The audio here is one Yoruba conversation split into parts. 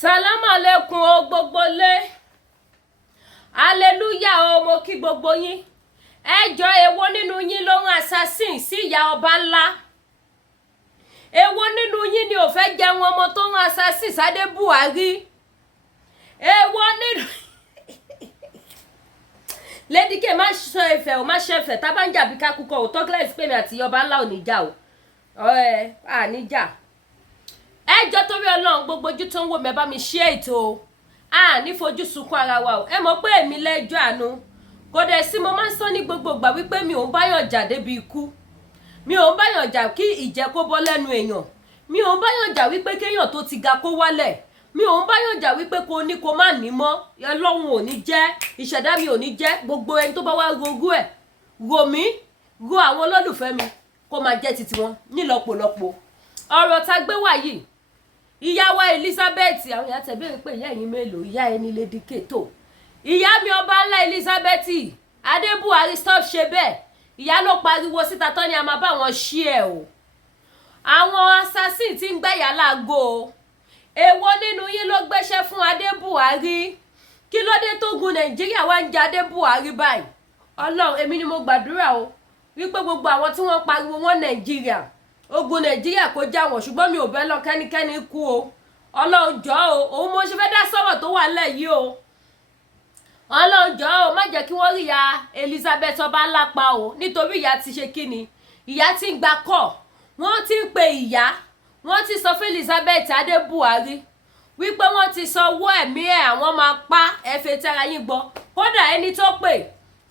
Salam alaikum o gbogbo lé. Hallelujah o mo kí gbogbo yín. Ẹjọ́ èwo nínú yín ló ń assassin sí ìyá ọba ńlá. Èwo nínú yín ni ó fẹ́ jẹun ọmọ tó ń assassin sí Adebuhari. Èwo nínú Lady K má sọ ẹ̀fẹ̀ o má ṣe ẹ̀fẹ̀ tá bá ń jà bí ká kúkọ o talkless pé mi àti ọba ńlá ò ní jà o. Ní jà. Ẹjọ́ torí Ọlọ́run gbogbo ojú tó ń wò mí bá mi share ètò o. Ní fojú sunkún ara wa o. Ẹ mọ̀ pé èmi lẹ́jọ́ àánú. Kò dẹ̀ sí mo máa ń sọ ní gbogbo ìgbà wípé mi ò ń báyàn jà débi ikú. Mi ò ń báyàn jà kí ìjẹ́ kó bọ́ lẹ́nu èèyàn. Mi ò ń báyàn jà wípé kéèyàn tó ti ga kó wálẹ̀. Mi ò ń báyàn jà wípé kó ní kó má ní mọ́. Ọlọ́run ò ní jẹ́, ìṣẹ̀dá mi ò ní jẹ́. Gbogbo ẹni tó bá wá rogú ẹ̀, rò mí, ro àwọn olólùfẹ́ mi kó máa jẹ́ titi wọn nílọ́pọ̀lọpọ̀. Ọ̀rọ̀ tá gbé wá yìí. Ìyá wa Elizabeth, àwọn ìyá tẹ̀ béèrè pé ìyá ẹ̀yin mélòó, ìyá ẹni Lady K tó. Ìyá mi ọba ńlá Elizabeth, Adebuhari stop ṣe bẹ́ẹ̀. Ìyá ló pariwo síta tán ni a máa bá wọn ṣí ẹ̀ o. Àwọn assassin tí ń gbẹ̀yà láago o. Èwo nínú yín ló gbéṣẹ́ fún Adebuhari? Kí ló dé tó gun Nàìjíríà wá ń jẹ Adebuhari báyìí? Ọlọ́run èmi ni mo gbàdúrà o. Wípé gbogbo àwọn tí wọ́n pariwo wọn Nàìjíríà. Ogun Nàìjíríà kò já wọn ṣùgbọ́n mi ò bẹ́ lọ kẹ́nikẹ́ni kú o. Ọlọ́run jọ̀ọ́ o, òun mo ṣe fẹ́ dá sọ̀rọ̀ tó wà lẹ̀ yìí o. Ọlọ́run jọ̀ọ́ o, má jẹ́ kí wọ́n rí ìyá Elizabeth ọba ńlá pa o, nítorí ìyá ti ṣe kíni? Ìyá ti ń gba kọ́, wọ́n ti ń pe ìyá, wọ́n ti sọ fún Elizabeth Adebuhari wípé wọ́n ti sọ owó ẹ̀mí ẹ̀ àwọn máa pa ẹ̀fẹ̀ tẹ́ra yín gbọ́. Kódà ẹni tó pè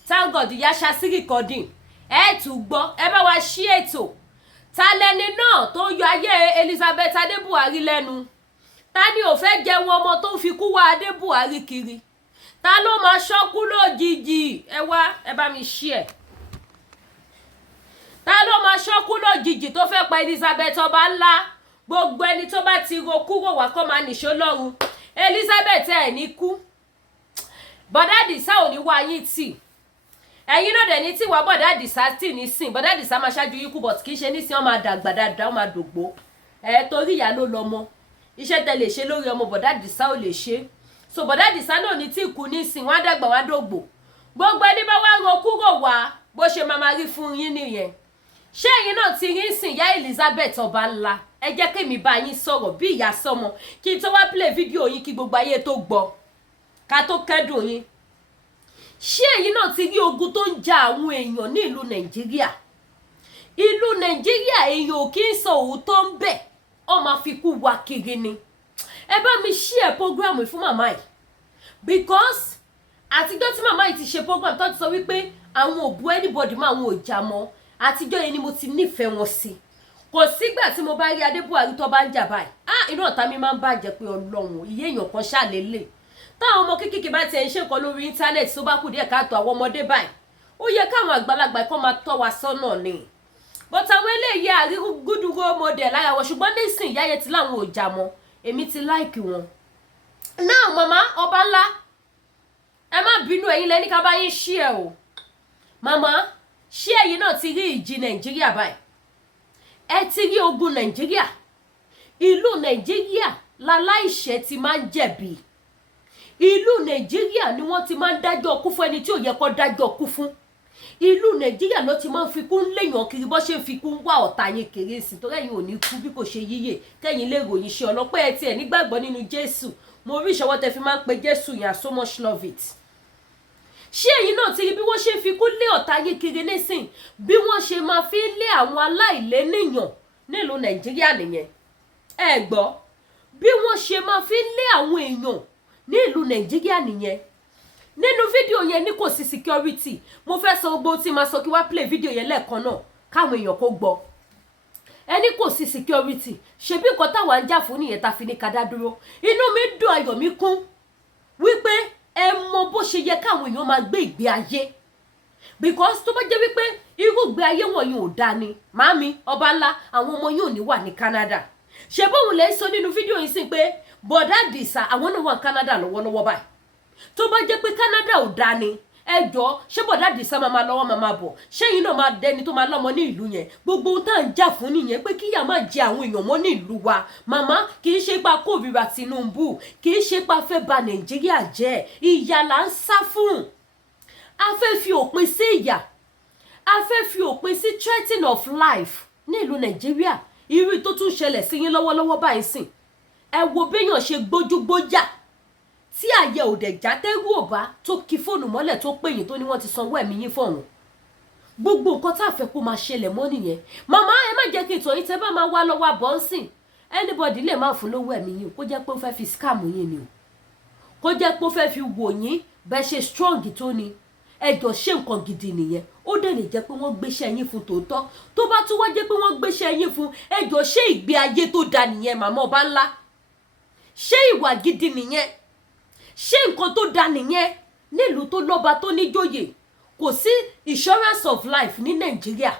thank God ìyá ṣasí recording ẹ̀ tún gbọ́, ẹ bá wa ṣí ètò. Ta lẹni náà tó yọ ayé Elizabeth Adebuhari lẹ́nu? Ta ni ò fẹ́ jẹun ọmọ tó fi kú wá Adebuhari kiri? Ta ló máa ṣọ́kú lójijì? Ẹ wá, ẹ bá mi share. Ta ló máa ṣọ́kú lójijì tó fẹ́ pa Elizabeth ọba ńlá? Gbogbo ẹni tó bá ti ro kúrò wá kó máa nìṣó lọ́run. Elizabeth ẹ̀ ní kú. Bọ̀dá Àdìsá ò ní wá yín tì. Ẹ̀yin náà dẹ̀ ní tí wà bọ̀dá Àdìsá tì ní sìn. Bọ̀dá Àdìsá máa ṣáájú yín kú but kì í ṣe nísìn ó máa dàgbà dáadáa ó máa dògbó. Torí ìyá ló lọ́mọ. Iṣẹ́ tẹ́ lè ṣe lórí ọmọ bọ̀dá Àdìsá ò lè ṣe. So bọ̀dá Àdìsá náà ní tí kú nísìn wọ́n á dàgbà wọ́n á dògbò. Gbogbo ẹni bá wá ro kúrò wá bó ṣe máa rí fún yín nìyẹn. Ṣé ẹ̀yin náà ti rí sìn ìyá Elizabeth ọba ńlá? Ẹ jẹ́ kí mi bá yín sọ̀rọ̀ bí ìyá sọmọ kí n tó wá play fídíò yín kí gbogbo ayé tó gbọ́ ká tó kẹ́dùn yín. Ṣé ẹ̀yin náà ti rí ogun tó ń ja àwọn èèyàn ní ìlú Nàìjíríà? Ìlú Nàìjíríà èèyàn ò kí ń sọ òótọ́ ń bẹ̀ ó máa fi kú wa kiri ni. Ẹ bá mi share program fún màmá yìí because àtijọ́ tí màmá yìí ti ṣe program tó ti sọ wípé àwọn ò bú anybody mọ́ àwọn ò jà mọ́ àtijọ́ yẹn ni mo ti nífẹ̀ẹ́ wọn sí. Kò sígbà tí mo bá rí Adebuhari tó bá ń jà báyìí inú ọ̀tá mi máa ń bàjẹ́ pé Ọlọ́run iye èèyàn kan ṣàlélẹ̀. Táwọn ọmọ kékeré bá ti ẹ̀ ń ṣe nǹkan lórí íńtánẹ́ẹ̀tì tó bá kù díẹ̀ káàtó àwọn ọmọdé báyìí ó yẹ káwọn àgbàlagbà kan máa tọ́ wa sọ́nà ni. But àwọn eléyìí àríwú gúdúró model lára wọn ṣùgbọ́n nísìnyí ìyá yẹn ti láwọn ò jà mọ́ èmi ti láìkì wọn. Náà màmá ọba ńlá ẹ má bínú ẹ̀yin lẹ́ni ká bá yín share o. Màmá ṣé ẹ̀yin náà ti rí ìjì Nàìjíríà báyìí? Ẹ ti rí ogun Nàìjíríà? Ìlú Nàìjíríà láláìṣẹ̀ ti máa ń jẹ̀bi. Ìlú Nàìjíríà ni wọ́n ti máa ń dájọ́ kú fún ẹni tí ò yẹ kó dájọ́ kú fún. Ìlú Nàìjíríà ló ti máa ń fikún léèyàn kiri bó ṣe ń fikún wá ọ̀tá yín kiri sí torí ẹ̀yin ò ní kú bí kò ṣe yíyè kẹ́yìn lè ròyìn ṣe ọlọ́pẹ́ ẹ tiẹ̀ nígbàgbọ́ nínú Jésù. Mo rí ìṣọwọ́ tẹ fi máa ń pe Jésù yẹn so much love it. Ṣé ẹ̀yin náà ti rí bí wọ́n ṣe ń fikún lé ọ̀tá yín kiri nísìn bí wọ́n ṣe máa fi lé àwọn aláìléníyàn nílùú Nàìjíríà nìyẹn? Ẹ gbọ́ bí wọ́n ṣe máa fi lé àwọn èèyàn ní ìlú Nàìjíríà nìyẹn. Nínú fídíò yẹn ní kò sí security. Mo fẹ́ sọ gbogbo tí máa sọ kí wá play fídíò yẹn lẹ́ẹ̀kan náà káwọn èèyàn kó gbọ́. Ẹni kò sí security ṣebí nǹkan táwa ń jà fún nìyẹn ta fi ní ká dá dúró. Inú mi dùn ayọ̀ mi kún wípé ẹ mọ bó ṣe yẹ káwọn èèyàn máa gbé ìgbé ayé because tó bá jẹ́ wípé irú ìgbé ayé wọ̀nyí ò dáa ni màámi ọba ńlá àwọn ọmọ yóò ní wà ní Canada. Ṣé bóun lè sọ nínú fídíò yìí sí pé bọ̀dá Àdìsá àwọn náà wà ní Canada lọ́wọ́lọ́wọ́ báyìí? Tó bá jẹ́ pé Canada ò dáa ni ẹjọ́ ṣé bọ̀dá Àdìsá máa lọ́wọ́ máa bọ̀ ṣé yín náà máa dẹni tó máa lọ́mọ ní ìlú yẹn gbogbo ohun tá à ń jà fún nìyẹn pé kíyà máa jẹ àwọn èèyàn mọ́ ní ìlú wa màmá kì í ṣe pa kórìíra Tinubu kì í ṣe pa fẹ́ ba Nàìjíríà jẹ́ ìyà là ń sá fún a fẹ́ fi òpin sí ìyà a fẹ́ fi òpin sí threatening of life ní ìlú Nàìjíríà irú tó tún ṣẹlẹ̀ sí yín lọ́wọ́lọ́wọ́ báyìí sìn ẹ wo béèyàn ṣe gbójúgbójà tí àyè òdẹ̀já tẹ́rù ọ̀bá tó kí fóònù mọ́lẹ̀ tó pè yín tó ní wọ́n ti sanwó ẹ̀mí yín fọ̀hún gbogbo nǹkan tá a fẹ́ kó máa ṣẹlẹ̀ mọ́ nìyẹn màmá ẹ má jẹ́ kí ìtàn yín tẹ́ bá máa wá lọ́wọ́ àbọ̀nsìn anybody lè má fún lówó ẹ̀mí yín kó jẹ́ pé ó fẹ́ fi scam yín ni o kó jẹ́ pé ó fẹ́ fi wò yín bẹ́ẹ̀ ṣe strong tó ni ẹjọ́ ṣe nǹkan gidi nìyẹn ó dẹ̀ lè jẹ́ pé wọ́n gbéṣẹ́ yín fún tòótọ́ tó bá tún wá jẹ́ pé wọ́n gbéṣẹ́ yín fún ẹjọ́ ṣe ìgbé ayé tó da nìyẹn màmá ọba ńlá ṣé ìwà gidi nìyẹn ṣé nǹkan tó da nìyẹn nílùú tó lọ́ba tó níjòyè kò sí insurance of life ní Nàìjíríà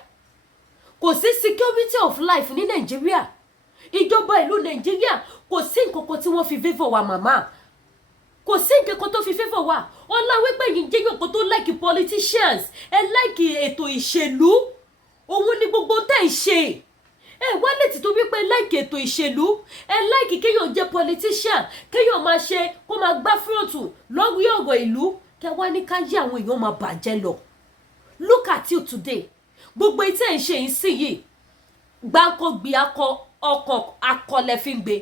kò sí security of life ní Nàìjíríà ìjọba ìlú Nàìjíríà kò sí nǹkan kan tí wọ́n fi favour wa màmá kò sí nǹkan kan tó fi favour wa ọlá wípé yìí jẹ́ nǹkan tó like politicians ẹ like ètò ìṣèlú òun ni gbogbo tẹ́ ẹ ṣe ẹ wá lè ti tó wípé like ètò ìṣèlú ẹ like kéèyàn jẹ́ politician kéèyàn máa ṣe kó máa gbá fúròtù lórí ọ̀rọ̀ ìlú kẹ wá ní ká yí àwọn èèyàn máa bàjẹ́ lọ look at you today gbogbo ìtẹ́ ẹ̀ ń ṣe yìí sí yìí gbáǹkọ́gbì ọkọ̀ akọlẹ̀ fi ń gbé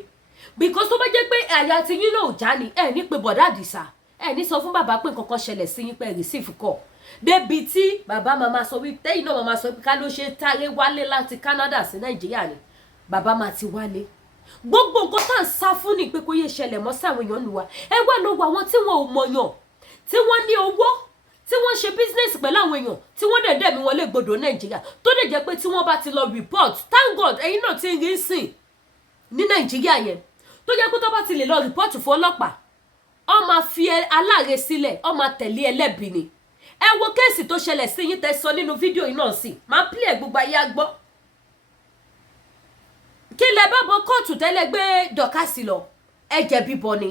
because tó bá jẹ́ pé àyà ti yín náà ò já ni ẹ ní pé bọ̀dá Àdìsá ẹ ní sọ fún bàbá pé nǹkan kan ṣẹlẹ̀ sí yín pé receive call débi tí bàbá màmá sọ wípé tẹ́yìn náà màmá sọ pé ká ló ṣe táré wálé láti Canada sí Nàìjíríà ni bàbá máa ti wálé gbogbo nǹkan tá à ń sá fún ni pé kó yé ṣẹlẹ̀ mọ́ sáwọn èèyàn nù wá ẹ wá lọ wọ àwọn tí wọn ò mọ̀yàn tí wọ́n ní owó tí wọ́n ṣe business pẹ̀lú àwọn èèyàn tí wọ́n dẹ̀dẹ̀ mi wọlé gbọdọ̀ Nàìjíríà tó lè jẹ́ pé tí wọ́n bá ti lọ report thank God ẹ̀yin náà ti ń rí sìn ní Nàìjíríà yẹn tó jẹ́ pé tó bá ti lè lọ report fún ọlọ́pàá ó máa fi aláre sílẹ̀ ó máa tẹ̀lé ẹlẹ́bi ni ẹ wo kéèsì tó ṣẹlẹ̀ sí yín tẹ́ sọ nínú fídíò yìí náà sí máa play gbogbo ayé agbọ́ kí lẹ bá bọ kóòtù tẹ́lẹ̀ gbé dọ̀kásì lọ ẹ jẹ̀bi bọ ni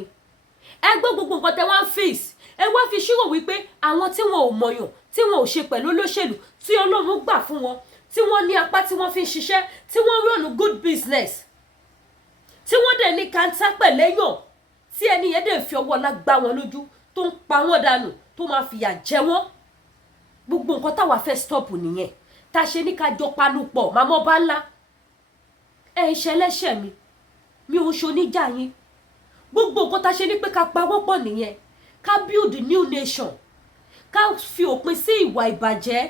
ẹ gbọ́ gbogbo nǹkan tẹ́ wá ń fèsì ẹ wá fi ṣírò wípé àwọn tí wọn ò mọ̀yàn tí wọn ò ṣe pẹ̀lú olóṣèlú tí Ọlọ́run gbà fún wọn tí wọ́n ní apá tí wọ́n fi ń ṣiṣẹ́ tí wọ́n rọ̀nù good business tí wọ́n dẹ̀ ní kàńtà pẹ̀lẹ́yàn tí ẹni yẹn dẹ̀ fi ọwọ́ lágbá wọn lójú tó ń pa wọ́n dànù tó máa fìyà jẹ wọ́n gbogbo nǹkan táwa fẹ́ stop nìyẹn tá a ṣe ní ká jọ panu pọ̀ màmá ọba ńlá ẹ ń ṣẹlẹ́ṣẹ̀ mi ò ń ṣoníjà yín gbogbo nǹkan tá a ṣe ní pé ká pawọ́ pọ̀ nìyẹn ká build new nation ká fi òpin sí ìwà ìbàjẹ́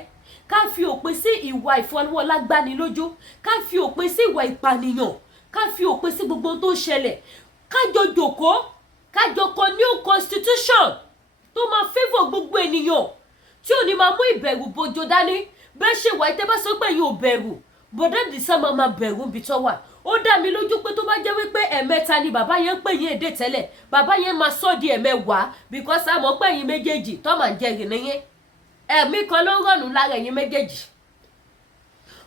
ká fi òpin sí ìwà ìfọwọ́lágbánilójú ká fi òpin sí ìwà ìpànìyàn ká fi òpin sí gbogbo tó ń ṣẹlẹ̀ ká jọ jókòó ká jọ kọ new constitution tó máa favour gbogbo ènìyàn tí ò ní máa mú ìbẹ̀rù bojo dání bẹ́ẹ̀ ṣe wà tẹ́ bá sọ pé yóò bẹ̀rù bọ̀dá Àdìsá máa bẹ̀rù bí tó wà ó dá mi lójú pé tó bá jẹ́ wípé ẹ̀mẹ́ta ni bàbá yẹn ń pè yín èdè tẹ́lẹ̀ bàbá yẹn máa sọ di ẹ̀mẹ́wàá because àmọ́ pé yín méjèèjì tó máa ń jẹ ìrìnnìyẹn ẹ̀mí kan ló ń rọ̀nù lára yín méjèèjì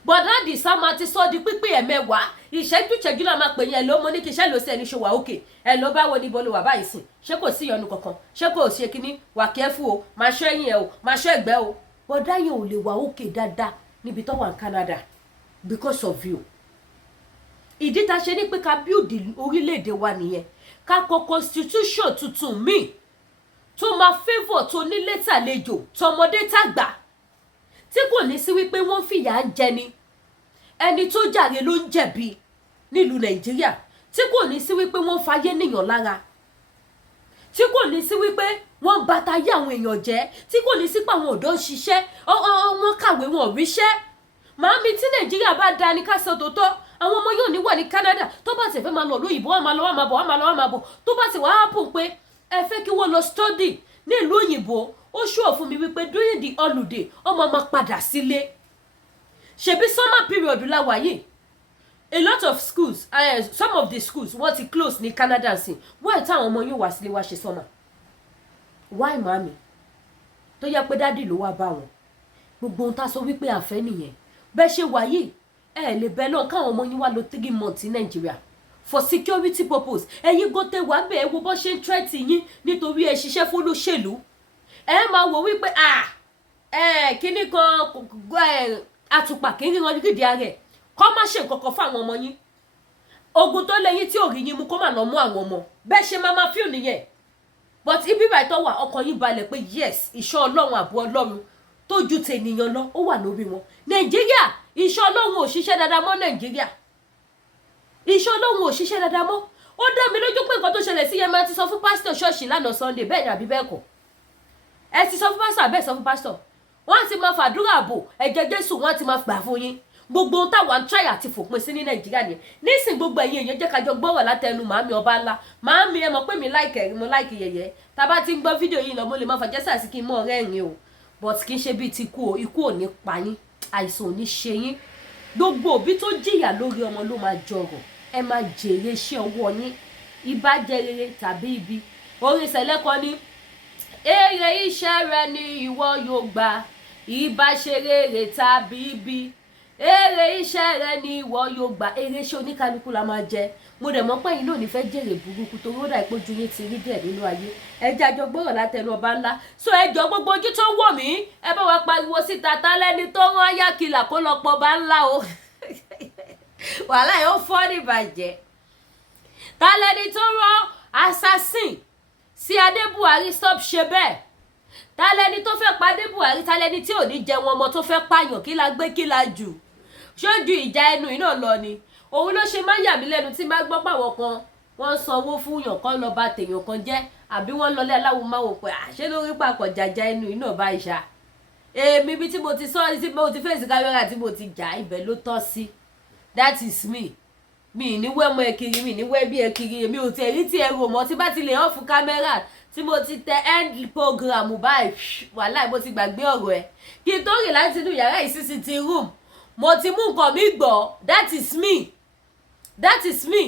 bọ̀dá Àdìsá máa ti sọ di pípé ẹ̀mẹ́wàá ìṣẹ́jú la máa pè yẹn ló mo ní kí iṣẹ́ ló sí ẹni ṣe wà òkè ẹ ló bá wo níbo ló wà báyìí sìn ṣé kò sí ìyọnu kankan ṣé kò ṣe kíní wà kẹ́fù o máa ṣọ́ ẹ̀yìn ẹ o máa ṣọ́ ẹ̀gbẹ́ o bọ̀dá yẹn ò lè wà òkè dáadáa níbi tó wà ní Canada because of you ìdí ta ṣe ní pé ká build orílẹ̀-èdè wa nìyẹn ká kọ constitution tuntun míì tó máa favour tó nílé tàlejò tọmọdé tàgbà tí kò ní sí wípé wọ́n fìyà ń jẹni ẹni tó jàre ló ń jẹ̀bi nílùú Nàìjíríà tí kò ní sí wípé wọ́n fayé níyàn lára tí kò ní sí wípé wọ́n bàtà yé àwọn èèyàn jẹ́ tí kò ní sí pé àwọn ọ̀dọ́ ń ṣiṣẹ́ wọ́n kàwé wọn ò ríṣẹ́ màámi tí Nàìjíríà bá da ní ká sọ tòótọ́ àwọn ọmọ yóò ní wà ní Canada tó bá ti fẹ́ máa lọ lóyìnbó wọ́n máa lọ wọ́n máa bọ̀ tó bá ti wá hápùn pé ẹ fẹ́ kí wọ́n lọ study ní ìlú òyìnbó ó ṣùọ̀ fún mi wípé during the holiday ọmọ máa padà sílé ṣebí summer period la wà yìí a lot of schools some of the schools wọ́n ti close ní Canada sí why táwọn ọmọ yóò wá sílé wá ṣe summer why màámi tó yẹ pé dádì ló wá bá wọn gbogbo ohun tá a sọ wípé àfẹ́ nìyẹn bẹ́ẹ̀ ṣe wà yìí ẹ lè bẹ náà káwọn ọmọ yín wá lọ 3 months ní Nàìjíríà for security purpose ẹ̀yin gòtè wà bẹ́ẹ̀ wo bó ṣe ń threat yín nítorí ẹ ṣiṣẹ́ fólóṣèlú ẹ máa wò wípé kíní kan àtùpà kíní kan gidi ààrẹ kọ́ má ṣe nǹkan kan fún àwọn ọmọ yín ogun tó lẹ́yìn tí ò rí yín mú kó má lọ mú àwọn ọmọ bẹ́ẹ̀ ṣe máa fíò nìyẹn but ibi báyìí tó wà ọkàn yín balẹ̀ pé yes ìṣọ́ ọlọ́run ààbò ọlọ́run tó ju tènìyàn lọ ó wà lórí wọn nàìjíríà ìṣọ́ ọlọ́run ò ṣiṣẹ́ dáadáa mọ́ nàìjíríà ìṣọ́ ọlọ́run ò ṣiṣẹ́ dáadáa mọ́ ó dá mi lójú pé nǹkan tó ṣẹlẹ̀ sí yẹn máa ti sọ fún pásítọ̀ ṣọ́ọ̀ṣì lánàá sunday bẹ́ẹ̀ ni àbí bẹ́ẹ̀ kọ́ ẹ ti sọ fún pásítọ̀ àbẹ́ẹ̀ sọ fún pásítọ̀ wọ́n á ti máa fàdúrà bò ẹ̀jẹ̀ jésù wọ́n á ti máa gbà fún yín gbogbo ohun táwọn tíráyà ti fòpin sí ní nàìjíríà nìyẹn nísìn gbogbo ẹ̀yin èèyàn jẹ́ kájọ gbọ́rọ̀ látẹnu màámi ọba ńlá màámi ẹ mọ̀ pé mi láìkẹ̀ mo láìkì yẹ̀yẹ́ tá a bá ti ń gbọ́ fídíò yìí lọ mo lè máa fàjẹ́sà sí kí n mọ̀ ọ̀rẹ́ ẹ̀rín o but kì í ṣe bíi ti kú o ikú ò ní pa yín àìsàn ò ní ṣe yín gbogbo òbí tó jìyà lórí ọmọ ló máa jọrọ̀ ẹ máa jèrè iṣẹ́ ọwọ́ yín ibà jẹ́ rere tàbí ibi orin sẹ̀lẹ́kọ ní èrè iṣẹ́ rẹ ni ìwọ yóò gbà ibà ṣe rere tàbí ibi èrè iṣẹ́ rẹ ni ìwọ yóò gbà èrè iṣẹ́ oníkálukú la máa jẹ mo dẹ̀ mọ̀ pé yín náà ní fẹ́ jèrè burúkú torí ó dà ìpójú yín ti rí díẹ̀ nínú ayé ẹ jẹ́ àjọ gbọ́rọ̀ látẹnu ọba ńlá so ẹ jọ gbogbo ojú tó ń wò mí ẹ bá wa pariwo síta tálẹ́ni tó rán ayákìlà kó lọ pọ̀ ọba ńlá o wàhálà yóò fọ́ ní ìbàjẹ́ tálẹ́ni tó rán assassin sí Adebuhari stop ṣe bẹ́ẹ̀ tálẹ́ni tó fẹ́ pa Adebuhari tálẹ́ni tí ò ní jẹun ọmọ tó fẹ́ pààyàn kí la gbé kí la jù ṣojú ìjà ẹnu iná lọ ni òun ló ṣe máa ń yà mí lẹ́nu tí máa gbọ́ pàwọ̀ kan wọ́n sanwó fún yàn kan lọ́ọ́ bá tèèyàn kan jẹ́ àbí wọ́n lọlé aláwo máa wò pé àṣẹ lórí papọ̀ jàjà ẹnu iná bá ìṣá èmi bí tí mo ti sọ tí mo ti fèsì kámẹ́rà tí mo ti jà ibẹ̀ ló tọ́ sí that is me mi ní wẹ́ mọ́ ẹ kiri mi ní wẹ́ bí ẹ kiri èmi ò tiẹ̀ rí tí ẹ rò mọ́ tí bá ti lè hàn fún kámẹ́rà tí mo ti tẹ end program báyìí wàhálà mo ti gbàgbé ọ̀rọ̀ ẹ̀ kí n tó rìn láti inú yàrá ìCCTV room mo ti mú nǹkan mi gbọ́ that is me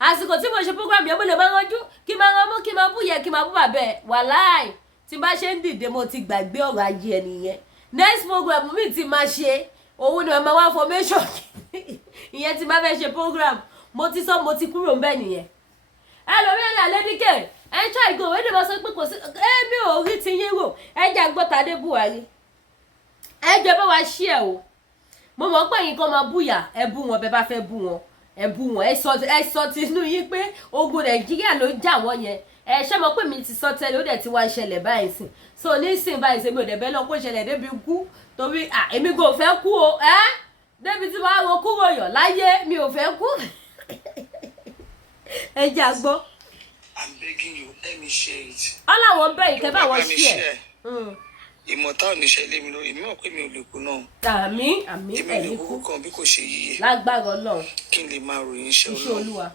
àsìkò tí mo ṣe program yẹn mo lè máa ránjú kí n máa rán mú kí n máa bú yẹ kí n máa bú bàbá ẹ̀ wàhálà tí bá ṣe ń dìde mo ti gbàgbé ọ̀rọ̀ ayé ẹ nìyẹn next program mi ti máa ṣe òun ni ẹ máa wá formation ìyẹn tí bá fẹ́ ṣe program mo ti sọ mo ti kúrò ń bẹ̀ nìyẹn ẹlòmíràn àlédíkè ẹ ń ṣá ìgò òwe ni mo sọ pé kò sí èmi ò rí ti yín rò ẹ jẹ́ àgbọ̀tà Adebuhari ẹ jẹ́ bá wa ṣí ẹ̀ o mo mọ̀ pé yín kan máa búyà ẹ bú wọn bẹ́ẹ̀ bá fẹ́ bú wọn ẹ bú wọn ẹ sọ tinú yín pé ogun Nàìjíríà ló jà wọ́n yẹn ẹ ṣe mọ̀ pé mi ti sọ tẹ́lẹ̀ ó dẹ̀ ti wá ṣẹlẹ̀ báyìí sìn so nísìn báyìí ṣe mi ò dẹ̀ bẹ́ẹ̀ lọ kó ṣẹlẹ̀ débi kú torí èmi kò fẹ́ kú o débi tí wàá ro kúrò yàn láyé mi ò fẹ́ kú ẹ jà gbọ́. I'm begging you, let me share it. ọlọ́wọ́n bẹ́ẹ̀ ìkẹ́ bá wọn ṣí ẹ̀. ìmọ̀ta ò ní ṣẹlẹ̀ mi lórí mi ò pé mi ò lè kú náà. àmì èmi ò lè kú kan bí kò ṣe yíyẹ. lágbára Ọlọ́run. kí n lè máa ròyìn iṣẹ́ Olúwa.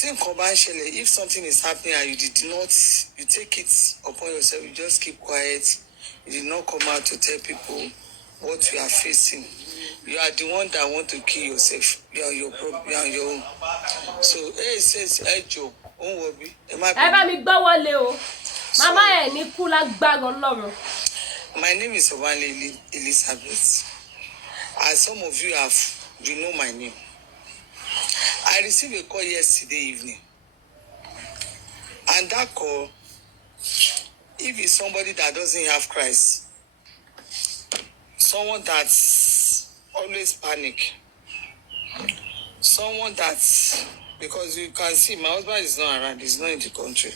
tí nǹkan bá ń ṣẹlẹ̀ if something is happening and you take it upon yourself you just keep quiet you did not come out to tell people what you are facing. You are the one that want to kill yourself. You are your problem. You are your own. So, says, Joe, ẹ bá mi gbọ́ wọlé o. Mama ẹ̀ ní kú lágbára Ọlọ́run. My name is Obanle Elizabeth. As some of you know my name. I received a call yesterday evening. And that call, if it's somebody that doesn't have Christ, someone that's always panic, someone that's, because you can see my husband is not around, he's not in the country.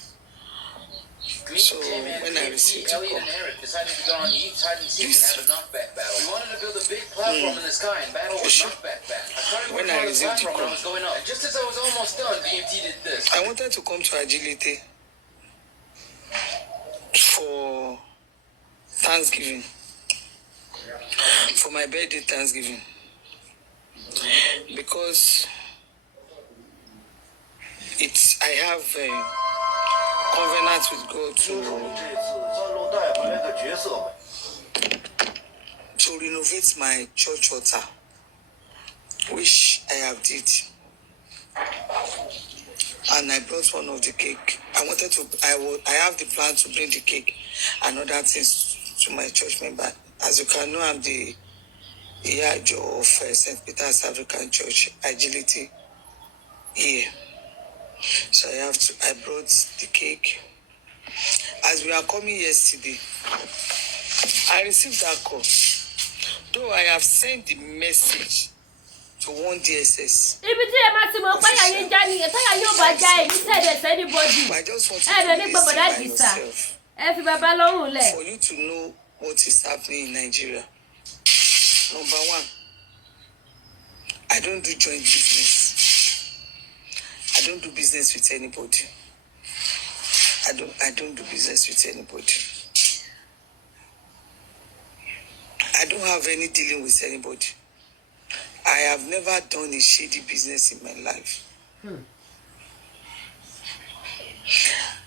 So when I received the call, decided to go on Yeats hide and seek and have a knockback battle. We wanted to build a big platform in the sky and battle with knockback bat. I started working on the platform when I was going up. And just as I was almost done, BMT did this. I wanted to come to Agility for Thanksgiving, for my birthday Thanksgiving, because I have a covenant with God to renovate my church altar, which I have did. And I brought one of the cake. I have the plan to bring the cake and other things to my church member. As you can know, I'm the Iyajo of St. Peter's African Church, Agility, here. So I brought the cake As we are coming yesterday, I received that call. Though I have sent the message to one DSS. Ibi tí ẹ máa ti mọ̀ pé yàyín já ni táyà yóò bá já ẹ̀ ní sẹ́ẹ̀dẹ̀ anybody. I just want you to listen by yourself. Ẹ fi bàbá lọ́rùn lẹ̀. For you to know what is happening in Nigeria. Number one, I don't do joint business. I don't do business with anybody. I don't do business with anybody. I don't have any dealing with anybody. I have never done a shady business in my life.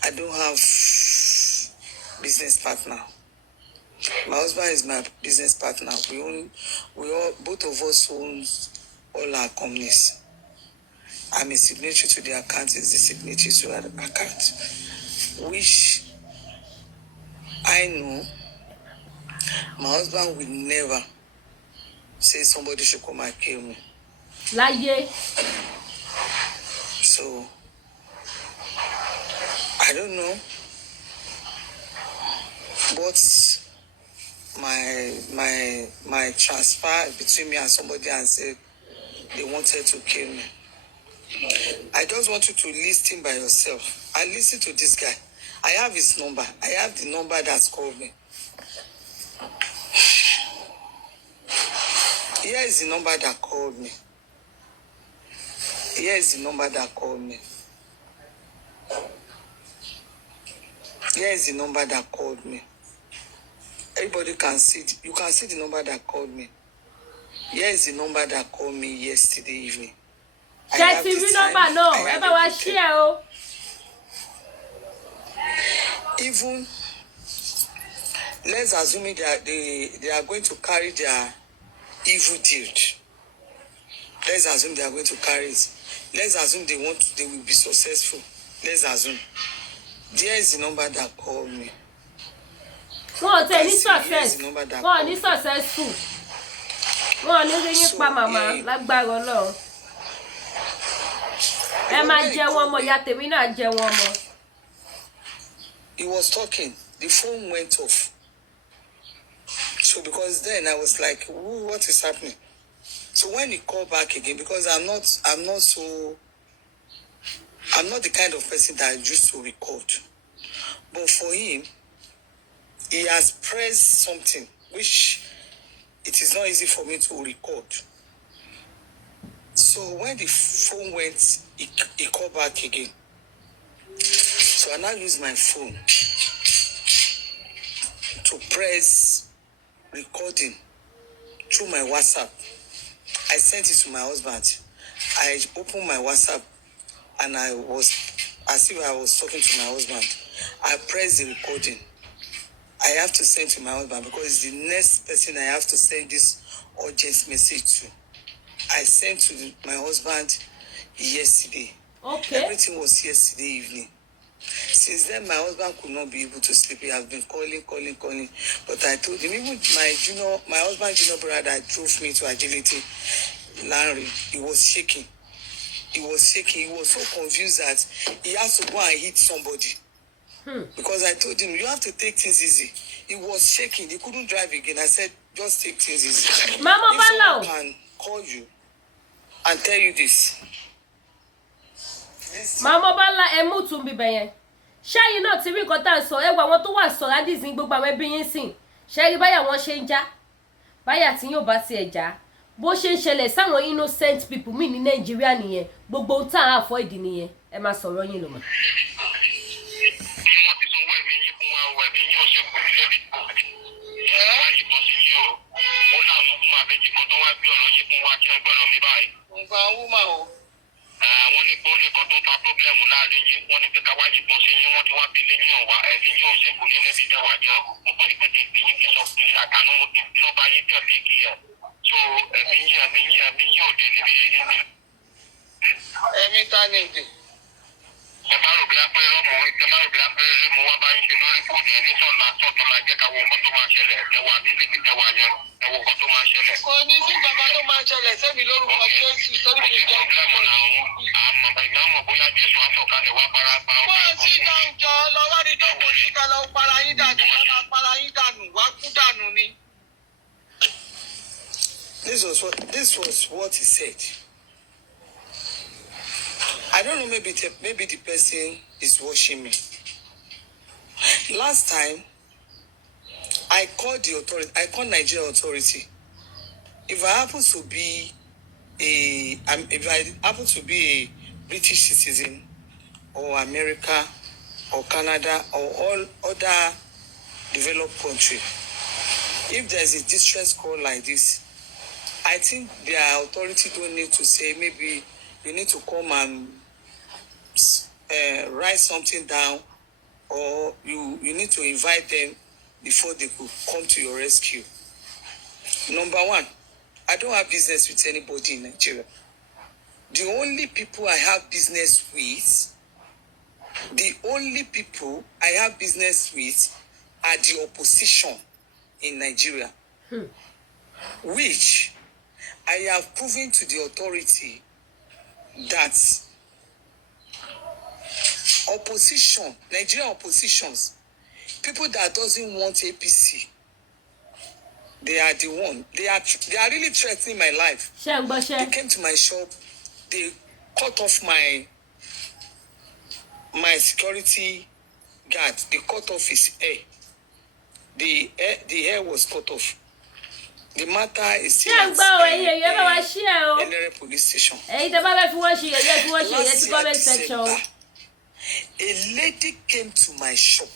I don't have business partner. My husband is my business partner. Both of us own all our companies. I'm a signatory to the account, is the signatory to our account, which I know my husband will never say somebody should come and kill me. Láyé. So I don't know, but my transfer between me and somebody and said they wanted to kill me. I just want you to listen by yourself. I listen to this guy. I have his number. I have the number that's called me. Here is the number that called me. Here is the number that called me. Here is the number that called me. Everybody can see you can see the number that called me. Here is the number that called me yesterday evening. Ṣé ti rí nọ́mbà náà? Ẹ bá wa share o. Even let's assume that they are going to carry their evil deed. Let's assume they are going to carry it. Let's assume they will be successful. Let's assume. There is the number that called me. Wọ́n tẹ̀ ní success. Wọ́n ní successful. Wọ́n ní rí yín pa màmá lágbára Ọlọ́run. Ẹ máa jẹ wọn mọ́, ìyá tèmi náà jẹ wọn mọ́. He was talking. The phone went off. So because then I was like, what is happening? So when he called back again, because I'm not the kind of person that used to record. But for him, he has pressed something which it is not easy for me to record. So when the phone went, he called back again. So I now use my phone to press recording through my WhatsApp. I sent it to my husband. I opened my WhatsApp and I was, as if I was talking to my husband. I pressed the recording. I have to send to my husband because it's the next person I have to send this urgent message to. I sent to my husband yesterday. Okay. Everything was yesterday evening. Since then, my husband could not be able to sleep. He has been calling. But I told him, even my husband's junior brother that drove me to Agility, Larry, he was shaking. He was so confused that he has to go and hit somebody. Because I told him, you have to take things easy. He was shaking. He couldn't drive again. I said, just take things easy. Mama if someone can call you and tell you this. Mama Bala ẹ mú tún bíbẹ̀ yẹn. Ṣẹ́yìn náà ti rí nǹkan tá à ń sọ. Ẹ wo àwọn tó wà sọ̀rọ̀ àdìsí gbogbo àwọn ẹbí yín sìn. Ṣẹ́rí báyà wọ́n ṣe ń já. Báyà tí yóò bá tiẹ̀ já. Bó ṣe ń ṣẹlẹ̀ sáwọn innocent people mí ní Nàìjíríà nìyẹn. Gbogbo ohun tá à ń avoid nìyẹn. Ẹ máa sọ̀rọ̀ yín lọ mọ́. Wọ́n ní gbọ́ ní nǹkan tó ń fa pọ́blẹ́mù láàrin yín, wọ́n ní pé káwá yìnbọn sí yín, wọ́n ti wá bílé yín ọ̀wá, ẹ̀sìn yóò ṣe kò ní níbi ìjọba yẹn, ọkọ̀ ní pété ìpè yín kí sọ pé àtànú mo ti lọ́ba yín tẹ̀ bí kí ẹ̀. So ẹ̀mí yín ò dé níbi ní. Ẹ̀mí ta ni ìdè? Ẹ má rò bí a pé eré mo wá bá yín ṣe lórí fóònù yẹn ní sọ̀la sọ̀tún la jẹ́ káwọ́ nǹkan tó máa ṣẹlẹ̀, ẹwà nílé ti tẹwà yẹn, ẹwọ́ nǹkan tó máa ṣẹlẹ̀. Kò ní sí nǹkan tó máa ṣẹlẹ̀ sẹ́mi lórúkọ Jésù, sẹ́mi lè jẹ́ ìgbàmọ̀ bóyá Jésù wá sọ̀kalẹ̀ wá para pa ọ̀gá Wọ́n sì dáńjọ́ lọ́wọ́ ní dọ́kọ̀ síta lọ para yín dànù, wọ́n máa para yín dànù, wá kú dànù ni. This was what he said. I don't know, maybe the person is watching me. Last time, I called the authority. I called Nigerian authority. If I happen to be a British citizen, or America, or Canada, or all other developed country, if there's a distress call like this, I think their authority don't need to say, maybe you need to come and write something down, or you need to invite them before they could come to your rescue. Number one, I don't have business with anybody in Nigeria. The only people I have business with are the opposition in Nigeria, which I have proven to the authority that opposition, Nigerian oppositions, people that doesn't want APC, they are the one. They are really threatening my life. They came to my shop. They cut off my security guard. They cut off his hair. The hair was cut off. The matter is still at Elere police station. Last year, December, a lady came to my shop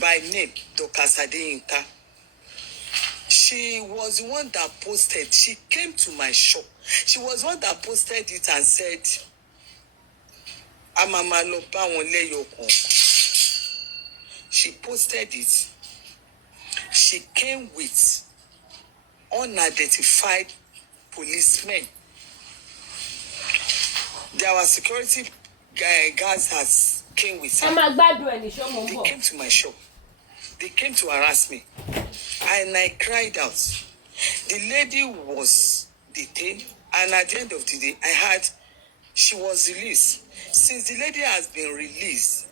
by name Dr. Adeyinka. She was the one that posted. She came to my shop. She was the one that posted it and said, Amama Lọpa won leyo kan. She posted it. She came with unidentified policemen. Our security guards has came with her. They came to my shop. They came to harass me. And I cried out. The lady was detained, and at the end of the day, I heard she was released. Since the lady has been released,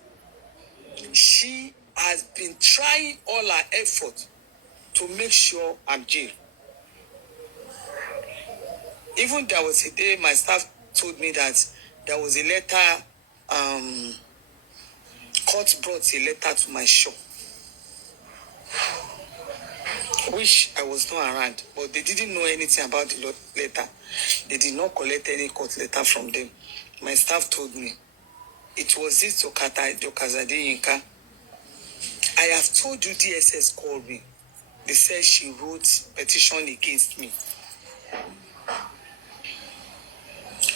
she has been trying all her effort to make sure I'm jailed. Even there was a day my staff told me that there was a letter, court brought a letter to my shop, which I was not around, but they didn't know anything about the letter. They did not collect any court letter from them. My staff told me it was this Dr. Adeyinka. I have told you DSS called me. They said she wrote petition against me.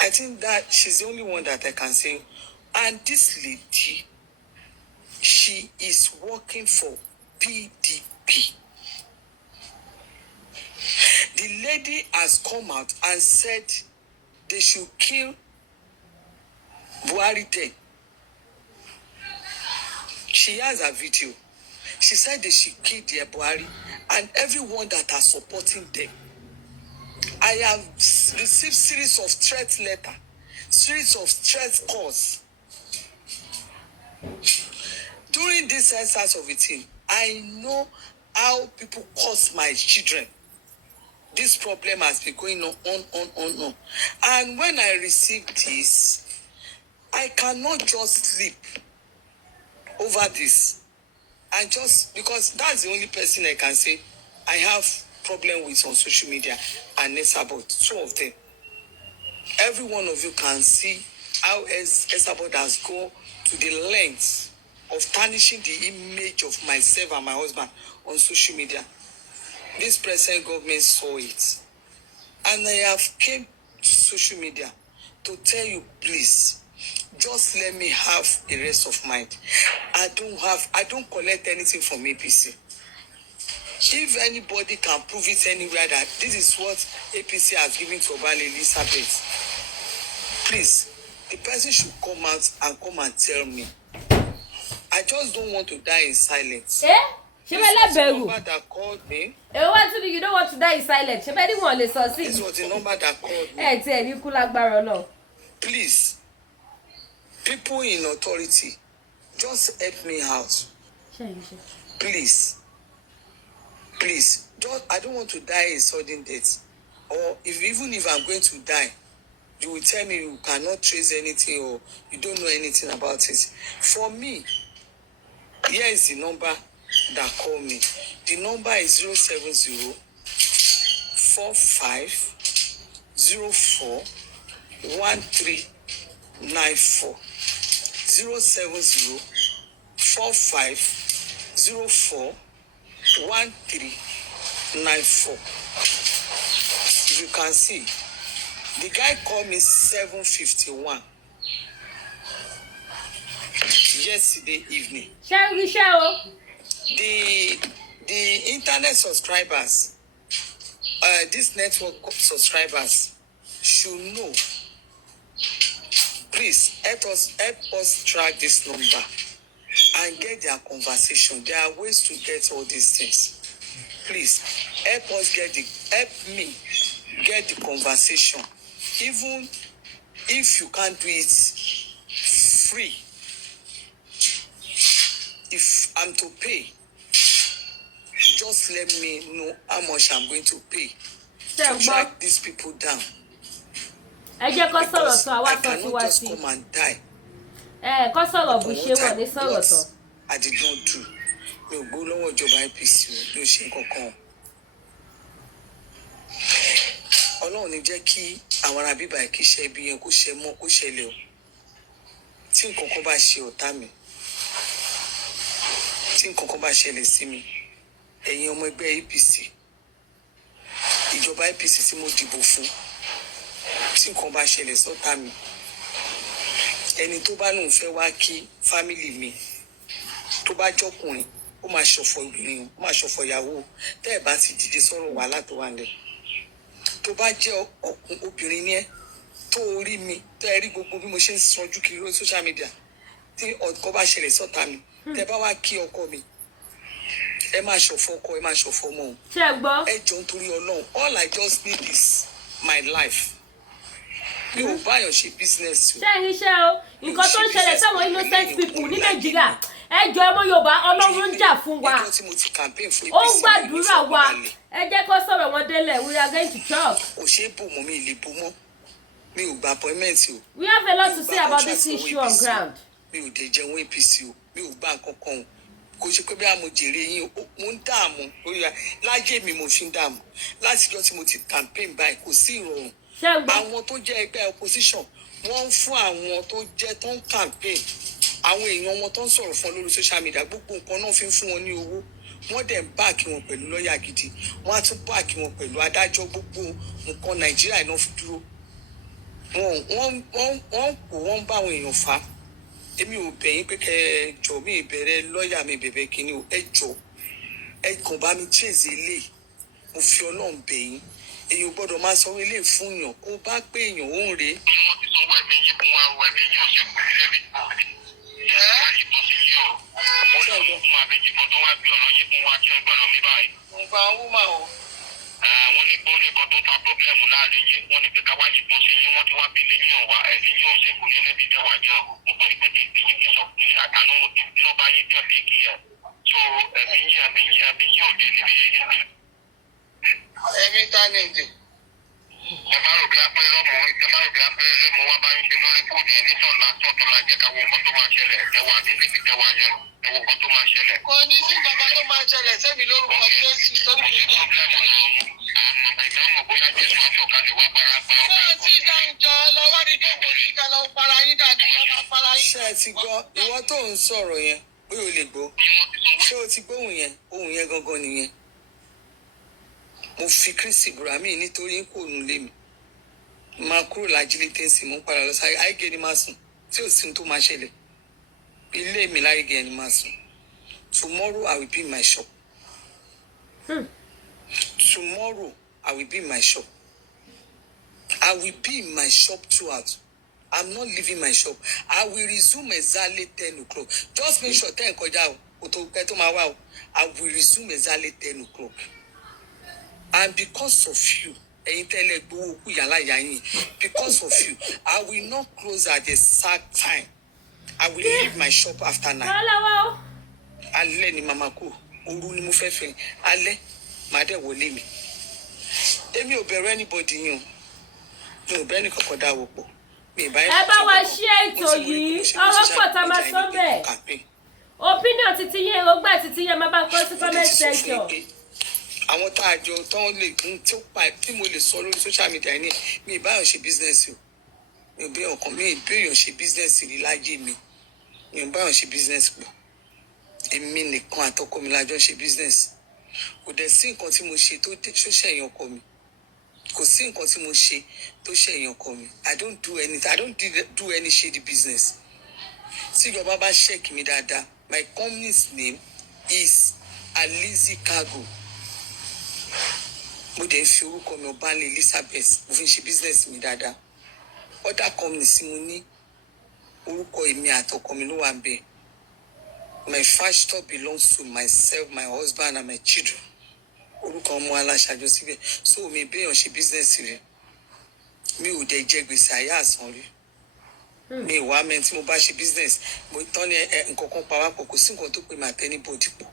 I think that she's the only one that I can say. And this lady, she is working for PDP. The lady has come out and said they should kill Buhari dead. She has a video. She said they should kill their Buhari and everyone that are supporting them. I have received series of threat letters, series of threat calls. During this census of it, I know how people curse my children. This problem has been going on. And when I received this, I cannot just sleep over this. And just because that's the only person I can say I have problem with on social media, and Esabod, two of them. Every one of you can see how Esabod has gone to the length of tarnishing the image of myself and my husband on social media. This present government saw it. And I have came to social media to tell you, please, just let me have a rest of mind. I don't collect anything from APC. If anybody can prove it anywhere that this is what APC has given to Obale Elizabeth, please, the person should come out and come and tell me. I just don't want to die in silence. This was the number that called me. You don't want to die in silence. This was the number that called me. Please, People in authority, just help me out. Please. Please. I don't want to die a sudden death. Or even if I'm going to die, you will tell me you cannot trace anything or you don't know anything about it. For me, here is the number that called me. The number is 070 45 04 1394. 070 45 04 1394. If you can see, the guy called me 7:51 yesterday evening. The internet subscribers, this network subscribers should know. Please help us track this number and get their conversation. There are ways to get all these things. Please help me get the conversation. Even if you can't do it free, if I'm to pay, just let me know how much I'm going to pay to track these people down. Because I cannot just come and die. What I did not do. Mi ò gbó lọ́wọ́ ìjọba APC mi ò ṣe nǹkan kan. Ọlọ́run ní jẹ́ kí àwọn ará bíbá kí iṣẹ́ ibi yẹn kó ṣe mọ́ kó ṣẹlẹ̀ o. Tí nǹkan kan bá ṣe ọ̀tá mi, tí nǹkan kan bá ṣẹlẹ̀ sí mi, ẹ̀yin ọmọ ẹgbẹ́ APC, ìjọba APC tí mo dìbò fún, tí nǹkan bá ṣẹlẹ̀ sọ́tá mi, ẹni tó bá lóun fẹ́ wá kí fámìlì mi, tó bá jọkùnrin, ó máa ṣọ̀fọ̀ obìnrin, ó máa ṣọ̀fọ̀ ìyàwó, tẹ́ ẹ̀ bá ti dìde sọ̀rọ̀ wàhálà tó wà nílẹ̀. Tó bá jẹ́ obìnrin ni ẹ́, tó rí mi, tó ẹ rí gbogbo bí mo ṣe ń sanjú kiri lórí social media, tí ọkọ bá ṣẹlẹ̀ sọ́tá mi, tẹ́ bá wá kí ọkọ mi, ẹ máa ṣọ̀fọ̀ ọkọ, ẹ máa ṣọ̀fọ̀ ọmọ o. Ẹ jọ̀ọ́ nítorí Ọlọ́run, all I just need is my life. Mi ò báyọ̀ ṣe business o. Ṣé iṣẹ́ o, nǹkan tó ń ṣẹlẹ̀ sáwọn innocent people ní Nàìjíríà, ẹ jọ̀ọ́ ọmọ Yorùbá, Ọlọ́run ń jà fún wa. Ó ń gbàdúrà wa. Ẹ jẹ́ kó sọ̀rọ̀ wọn délẹ̀, we are going to talk. Kò ṣe é bò mọ́ mi lè bò mọ́. Mi ò gba appointment o. We have a lot to say about this issue on ground. Mi ò dé jẹun APC o. Mi ò gba nǹkan kan o. Kò ṣe pé bí a mo jèrè yín, mo ń dààmú. Láyé mi mo fi ń dààmú. Láti ọjọ́ tí mo ti campaign báyìí, kò sí ìrọ̀rùn. Àwọn tó jẹ́ ẹgbẹ́ opposition, wọ́n ń fún àwọn tó jẹ́ tó ń campaign, àwọn èèyàn wọn tó ń sọ̀rọ̀ fún lórí social media, gbogbo nǹkan náà fi ń fún wọn ní owó. Wọ́n dẹ̀ ń báàkì wọn pẹ̀lú lọ́ọ̀yà gidi, wọ́n á tún báàkì wọn pẹ̀lú adájọ́. Gbogbo nǹkan Nàìjíríà náà fi dúró. Wọ́n ń bá àwọn èèyàn fà. Èmi ò bẹ̀yìn pé kẹ́ ẹ jọ̀ọ́, mi ìbẹ̀rẹ̀ lọ́ọ̀yà mi bẹ̀bẹ̀ kínní o. Ẹ jọ̀ọ́, ẹ kàn bá mi chase ilé. Mo fi Ọlọ́run bẹ̀yìn. Èyí ò gbọ́dọ̀ máa sanwó ilé fún èèyàn, kó bá pé èèyàn ó ń rèé. Wọ́n ti sanwó ẹ̀mí yín fún wa, ẹ̀mí yín ò ṣe kò ní lébi. Ìbọn sí yìí o. Wọ́n ní ọdún fún àbẹ́jì kan tó wá gbé ọ̀rọ̀ yín fún wa kí ẹ gbọ́dọ̀ mi báyìí. Nǹkan àwọn wúmà o. Wọ́n ní bórí kan tó fa pọ́blẹ́mù láàrin yín, wọ́n ní pé ká wá yìnbọn sí yín, wọ́n ti wá bí lẹ́yìn ọ̀wá, ẹ̀mí yín ò ṣe kò ní lébi tẹ́wà jẹ́ ọ̀. Mo kàn ní pé kí n gbìyànjú kí sọ pé àtànú mo ti lọ́ba yín tẹ̀ lé kí ẹ̀. So ẹ̀mí yín ò dé níbi yín. Ẹ̀mí tá ní ìdè. Ẹ má rò bí a pé rọ́mù, ẹ má rò bí a pé mo wá bá yín ṣe lórí fóònù yẹn ní sọ̀tọ̀ la jẹ́ ká wo nǹkan tó máa ṣẹlẹ̀. Ẹ wà ní níbi tẹ́wà yẹn, ẹ wo nǹkan tó máa ṣẹlẹ̀. Kò ní sí nǹkan tó máa ṣẹlẹ̀ sẹ́mi lórúkọ Jésù sórí ìjọ. Ìmọ̀ bóyá Jésù á sọ̀kalẹ̀ wá para pa ọ́. Ṣé ti dáńjọ lọ́wọ́ ní dókòó sí ká lọ para yín dàbí wọ́n máa para yín? Ṣé ẹ ti gbọ́ ìwọ tó ń sọ̀rọ̀ yẹn bóyá o lè gbọ́? Ṣé o ti gbóhùn yẹn? Ohùn yẹn gangan nìyẹn. Mo fi Kristi bùrà mí nítorí kò nù lé mi. Máa kúrò lájílé tẹ́sí, mo ń padà lọ sáré. Àìgé ni máa sùn tí ò sí ohun tó máa ṣẹlẹ̀. Ilé mi láìgé ni máa sùn. Tomorrow I will be in my shop. Tomorrow I will be in my shop. I will be in my shop throughout. I'm not leaving my shop. I will resume exactly 10 o'clock. Just make sure 10 kọjá o tó kẹ́ tó máa wá o. I will resume exactly 10 o'clock. And because of you, ẹ̀yin tẹ́lẹ̀ gbowó kú yàrá yà yín, because of you, I will not close at the exact time I will leave my shop after 9. Hello. Alẹ́ ni mama kú. Òru ni mo fẹ́ fẹ́. Alẹ́ máa dẹ̀ wọlé mi. Èmi ò bẹ̀rù anybody yín o. Mi ò bẹ̀ ẹni kankan dáwọ́ pọ̀. Mi ì bá ẹ bá wa ṣe ètò yìí ọ̀rọ̀ pọ̀ tá a máa sọ bẹ́ẹ̀. Opinion titi yín èròǹgbà titi yín máa bá ń kọ́ sí comment section. Àwọn tá a jọ tán lè tí ó pa tí mo lè sọ lórí social media ní mi ì báyọ̀ ṣe business o. Mi ò bẹ̀ ọkàn mi ì bẹ̀yọ̀ ṣe business rí láyé mi. Mi ò báyọ̀ ṣe business pọ̀. Èmi nìkan àtọkọ mi lájọ ṣe business. Kò dẹ̀ sí nǹkan tí mo ṣe tó ṣẹ̀yìn ọkọ mi. Kò sí nǹkan tí mo ṣe tó ṣẹ̀yìn ọkọ mi. I don't do anything. I don't do any shady business. Tí ìjọba bá check mi dáadáa, my company's name is Alizi Cargo. Mo dẹ̀ fi orúkọ mi Ọbanle Elizabeth mo fi ń ṣe business mi dáadáa. Other companies tí mo ní orúkọ èmi àtọkọ mi ló wà ń bẹ̀. My first store belongs to myself, my husband, and my children. Orúkọ ọmọ aláṣàjọ síbẹ̀. So mi béèyàn ṣe business rẹ̀. Mi ò dẹ̀ jẹ gbèsè àyà àsán rí. Mi ìwà mẹ́rin tí mo bá ṣe business. Mo tán ní nǹkan kan pa wá pọ̀ kò sí nǹkan tó pè mí àti anybody pọ̀.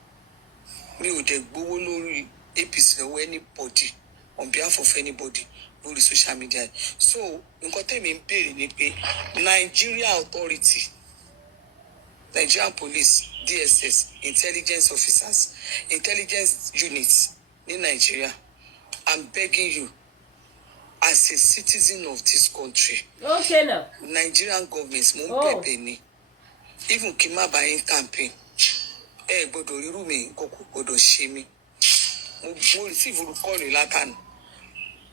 Mi ò dẹ̀ gbowó lórí APC lọ́wọ́ anybody on behalf of anybody lórí social media. So nǹkan tẹ̀mí ń béèrè ni pé Nigeria authority, Nigerian police, DSS, intelligence officers, intelligence units in Nigeria, I'm begging you, as a citizen of this country, Okay now. Nigerian government, mo bẹ̀bẹ̀ ni, even kí n má bá yín campaign, gbọ́dọ̀ rírú mi kókó gbọ́dọ̀ ṣe mí. Mo receive orúkọ rẹ̀ látànà.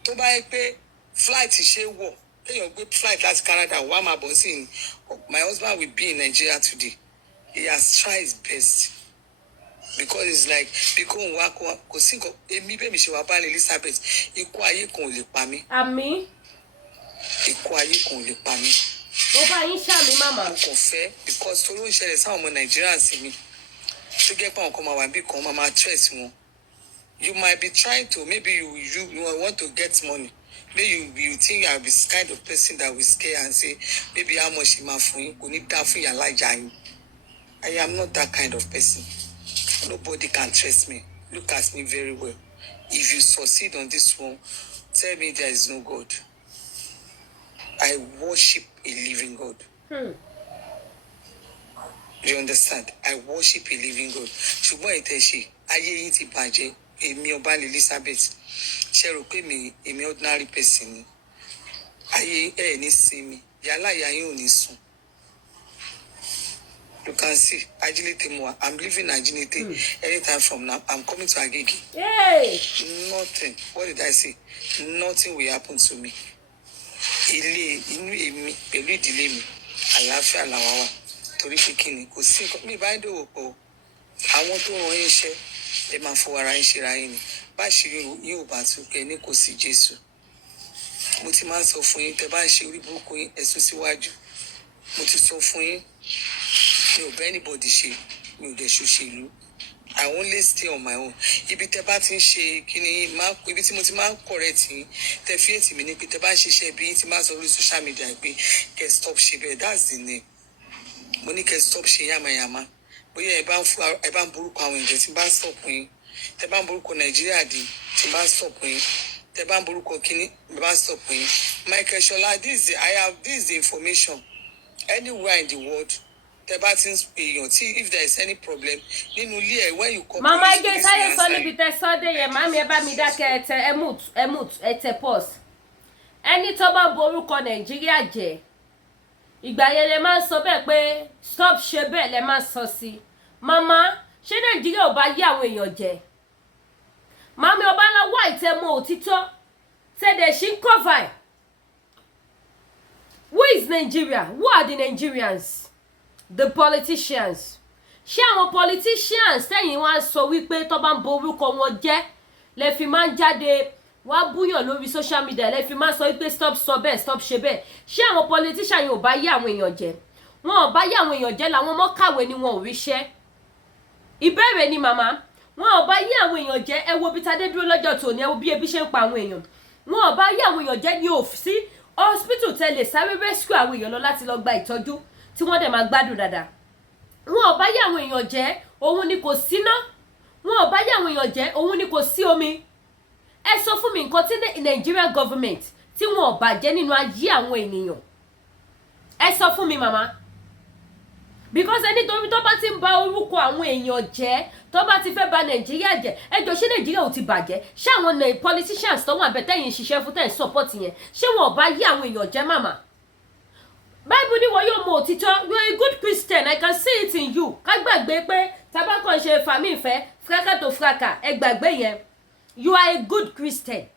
Tó bá yẹ pé flight ṣe wọ̀, kéèyàn gbé flight láti Canada, wá máa bọ̀ sí ni. My husband will be in Nigeria today. He has tried his best. Because it's like, because òun wá kò sí nǹkan, èmi bẹ́ẹ̀ mi ṣe wá Ọbanle Elizabeth, ikú ayé kan ò lè pa mí. Àmín. Ikú ayé kan ò lè pa mí. Mo bá yín ṣàmì màmá. Mo kàn fẹ́ because torí ó ń ṣẹlẹ̀ sáwọn ọmọ Nàìjíríà sí mi. Tó jẹ́ pé àwọn kan máa wà bí kan máa stress wọn. You might be trying to, maybe you want to get money. Maybe you think you are this kind of person that will scare and say, maybe how much you fún yín, kò ní dá fún yín alájà yín. I am not that kind of person. Nobody can trust me. Look at me very well. If you succeed on this one, tell me there is no God. I worship a living God. You understand? I worship a living God. Ṣùgbọ́n ìtẹ̀ṣe, ayé yín ti bàjẹ́. Èmi Ọbanle Elizabeth. Ṣé rò pé èmi ordinary person ni? Ayé ẹ̀ ní sinmi. Yálà ìyá yín ò ní sùn. You can see, Agility Moa. I'm leaving Agility anytime from now. I'm coming to Agege. Hey! Nothing. What did I say? Nothing will happen to me. Ilé inú èmi pẹ̀lú ìdílé mi. Àlàáfíà làwa wà. Torí pé kí ni kò sí nǹkan. Mi bá ń dòwò pọ̀. Àwọn tó ràn yín iṣẹ́ ẹ máa fọwọ́ ara yín ṣe ra yín ni. Báṣìírí yóò bá tún pé ní kò sí Jésù. Mo ti máa ń sọ fún yín tẹ́ bá ń ṣe orí burúkú yín ẹ sún síwájú. Mo ti sọ fún yín. Mi ò bẹ́ anybody ṣe, mi ò dẹ̀ ṣòṣèlú. I only stay on my own. Ibi tẹ́ bá ti ń ṣe kíni ibi tí mo ti máa ń correct yín tẹ́ fi ètì mi ní pé tẹ́ bá ń ṣiṣẹ́ bí yín ti máa sọ lórí social media pé kẹ́ stop ṣe bẹ́ẹ̀, that's the name. Mo ní kẹ́ stop ṣe yàmàyàmà. Bóyá ẹ bá ń borúkọ àwọn èèyàn tí bá stop yín. Tẹ́ bá ń borúkọ Nàìjíríà dì tí bá stop yín. Tẹ́ bá ń borúkọ kíní bá stop yín. Michael Shola, this is the information. Anywhere in the world. If there is any problem, when you come. Mama, I get tired of the bit Sunday. Mami, eba mi dákẹ́ emut pause. Ẹni tó bá borúkọ Nàìjíríà jẹ́. Ìgbà yẹn lẹ máa sọ bẹ́ẹ̀ pé stop ṣe bẹ́ẹ̀ lẹ máa sọ sí. Mama, ṣé Nàìjíríà ò bá yí àwọn èèyàn jẹ? Mami, ọba ńlá wá ìtẹ̀mọ́ òtítọ́. Say they should cover. Who is Nigeria? Who are the Nigerians? The politicians. Ṣé àwọn politicians tẹ́yìn wá sọ wípé tó bá ń borúkọ wọn jẹ́ lẹ fi máa ń jáde wá búyàn lórí social media lẹ fi máa sọ wípé stop sọ bẹ́ẹ̀ stop ṣe bẹ́ẹ̀. Ṣé àwọn politicians yìí ò bá yé àwọn èèyàn jẹ? Wọn ò bá yé àwọn èèyàn jẹ làwọn ọmọ kàwé ni wọn ò ríṣẹ́. Ìbéèrè ni màmá. Wọn ò bá yé àwọn èèyàn jẹ ẹ wo bí Tadé dúró lọ́jọ́ tòní ẹ wo bí ebi ṣe ń pa àwọn èèyàn. Wọn ò bá yé àwọn èèyàn jẹ ní òfìsí hospital tẹ́lẹ̀ sáré rescue àwọn èèyàn lọ láti lọ gba ìtọ́jú. tí wọ́n dẹ̀ máa gbádùn dáadáa. Wọn ò bá yé àwọn èèyàn jẹ́, òun ni kò síná. Wọn ò bá yé àwọn èèyàn jẹ́, òun ni kò sí omi. Ẹ sọ fún mi nǹkan tí Nigeria government tí wọn ò bàjẹ́ nínú ayé àwọn ènìyàn. Ẹ sọ fún mi màmá. Because ẹni tó bá ti ń ba orúkọ àwọn èèyàn jẹ́, tó bá ti fẹ́ ba Nàìjíríà jẹ́, ẹ jọ̀ọ́ ṣé Nàìjíríà ò ti bàjẹ́? Ṣé àwọn politicians tó wà bẹ́ẹ̀ tẹ́yìn ṣiṣẹ́ fún tẹ́yìn support yẹn, ṣé wọn ò bá yé àwọn èèyàn jẹ́ màmá? Bible ní wọ́n yóò mọ òtítọ́. You are a good Christian, I can see it in you. Ká gbàgbé pé tabakọ̀ ṣe fàmí ìfẹ́ fraka to fraka, ẹ gbàgbé yẹn. You are a good Christian.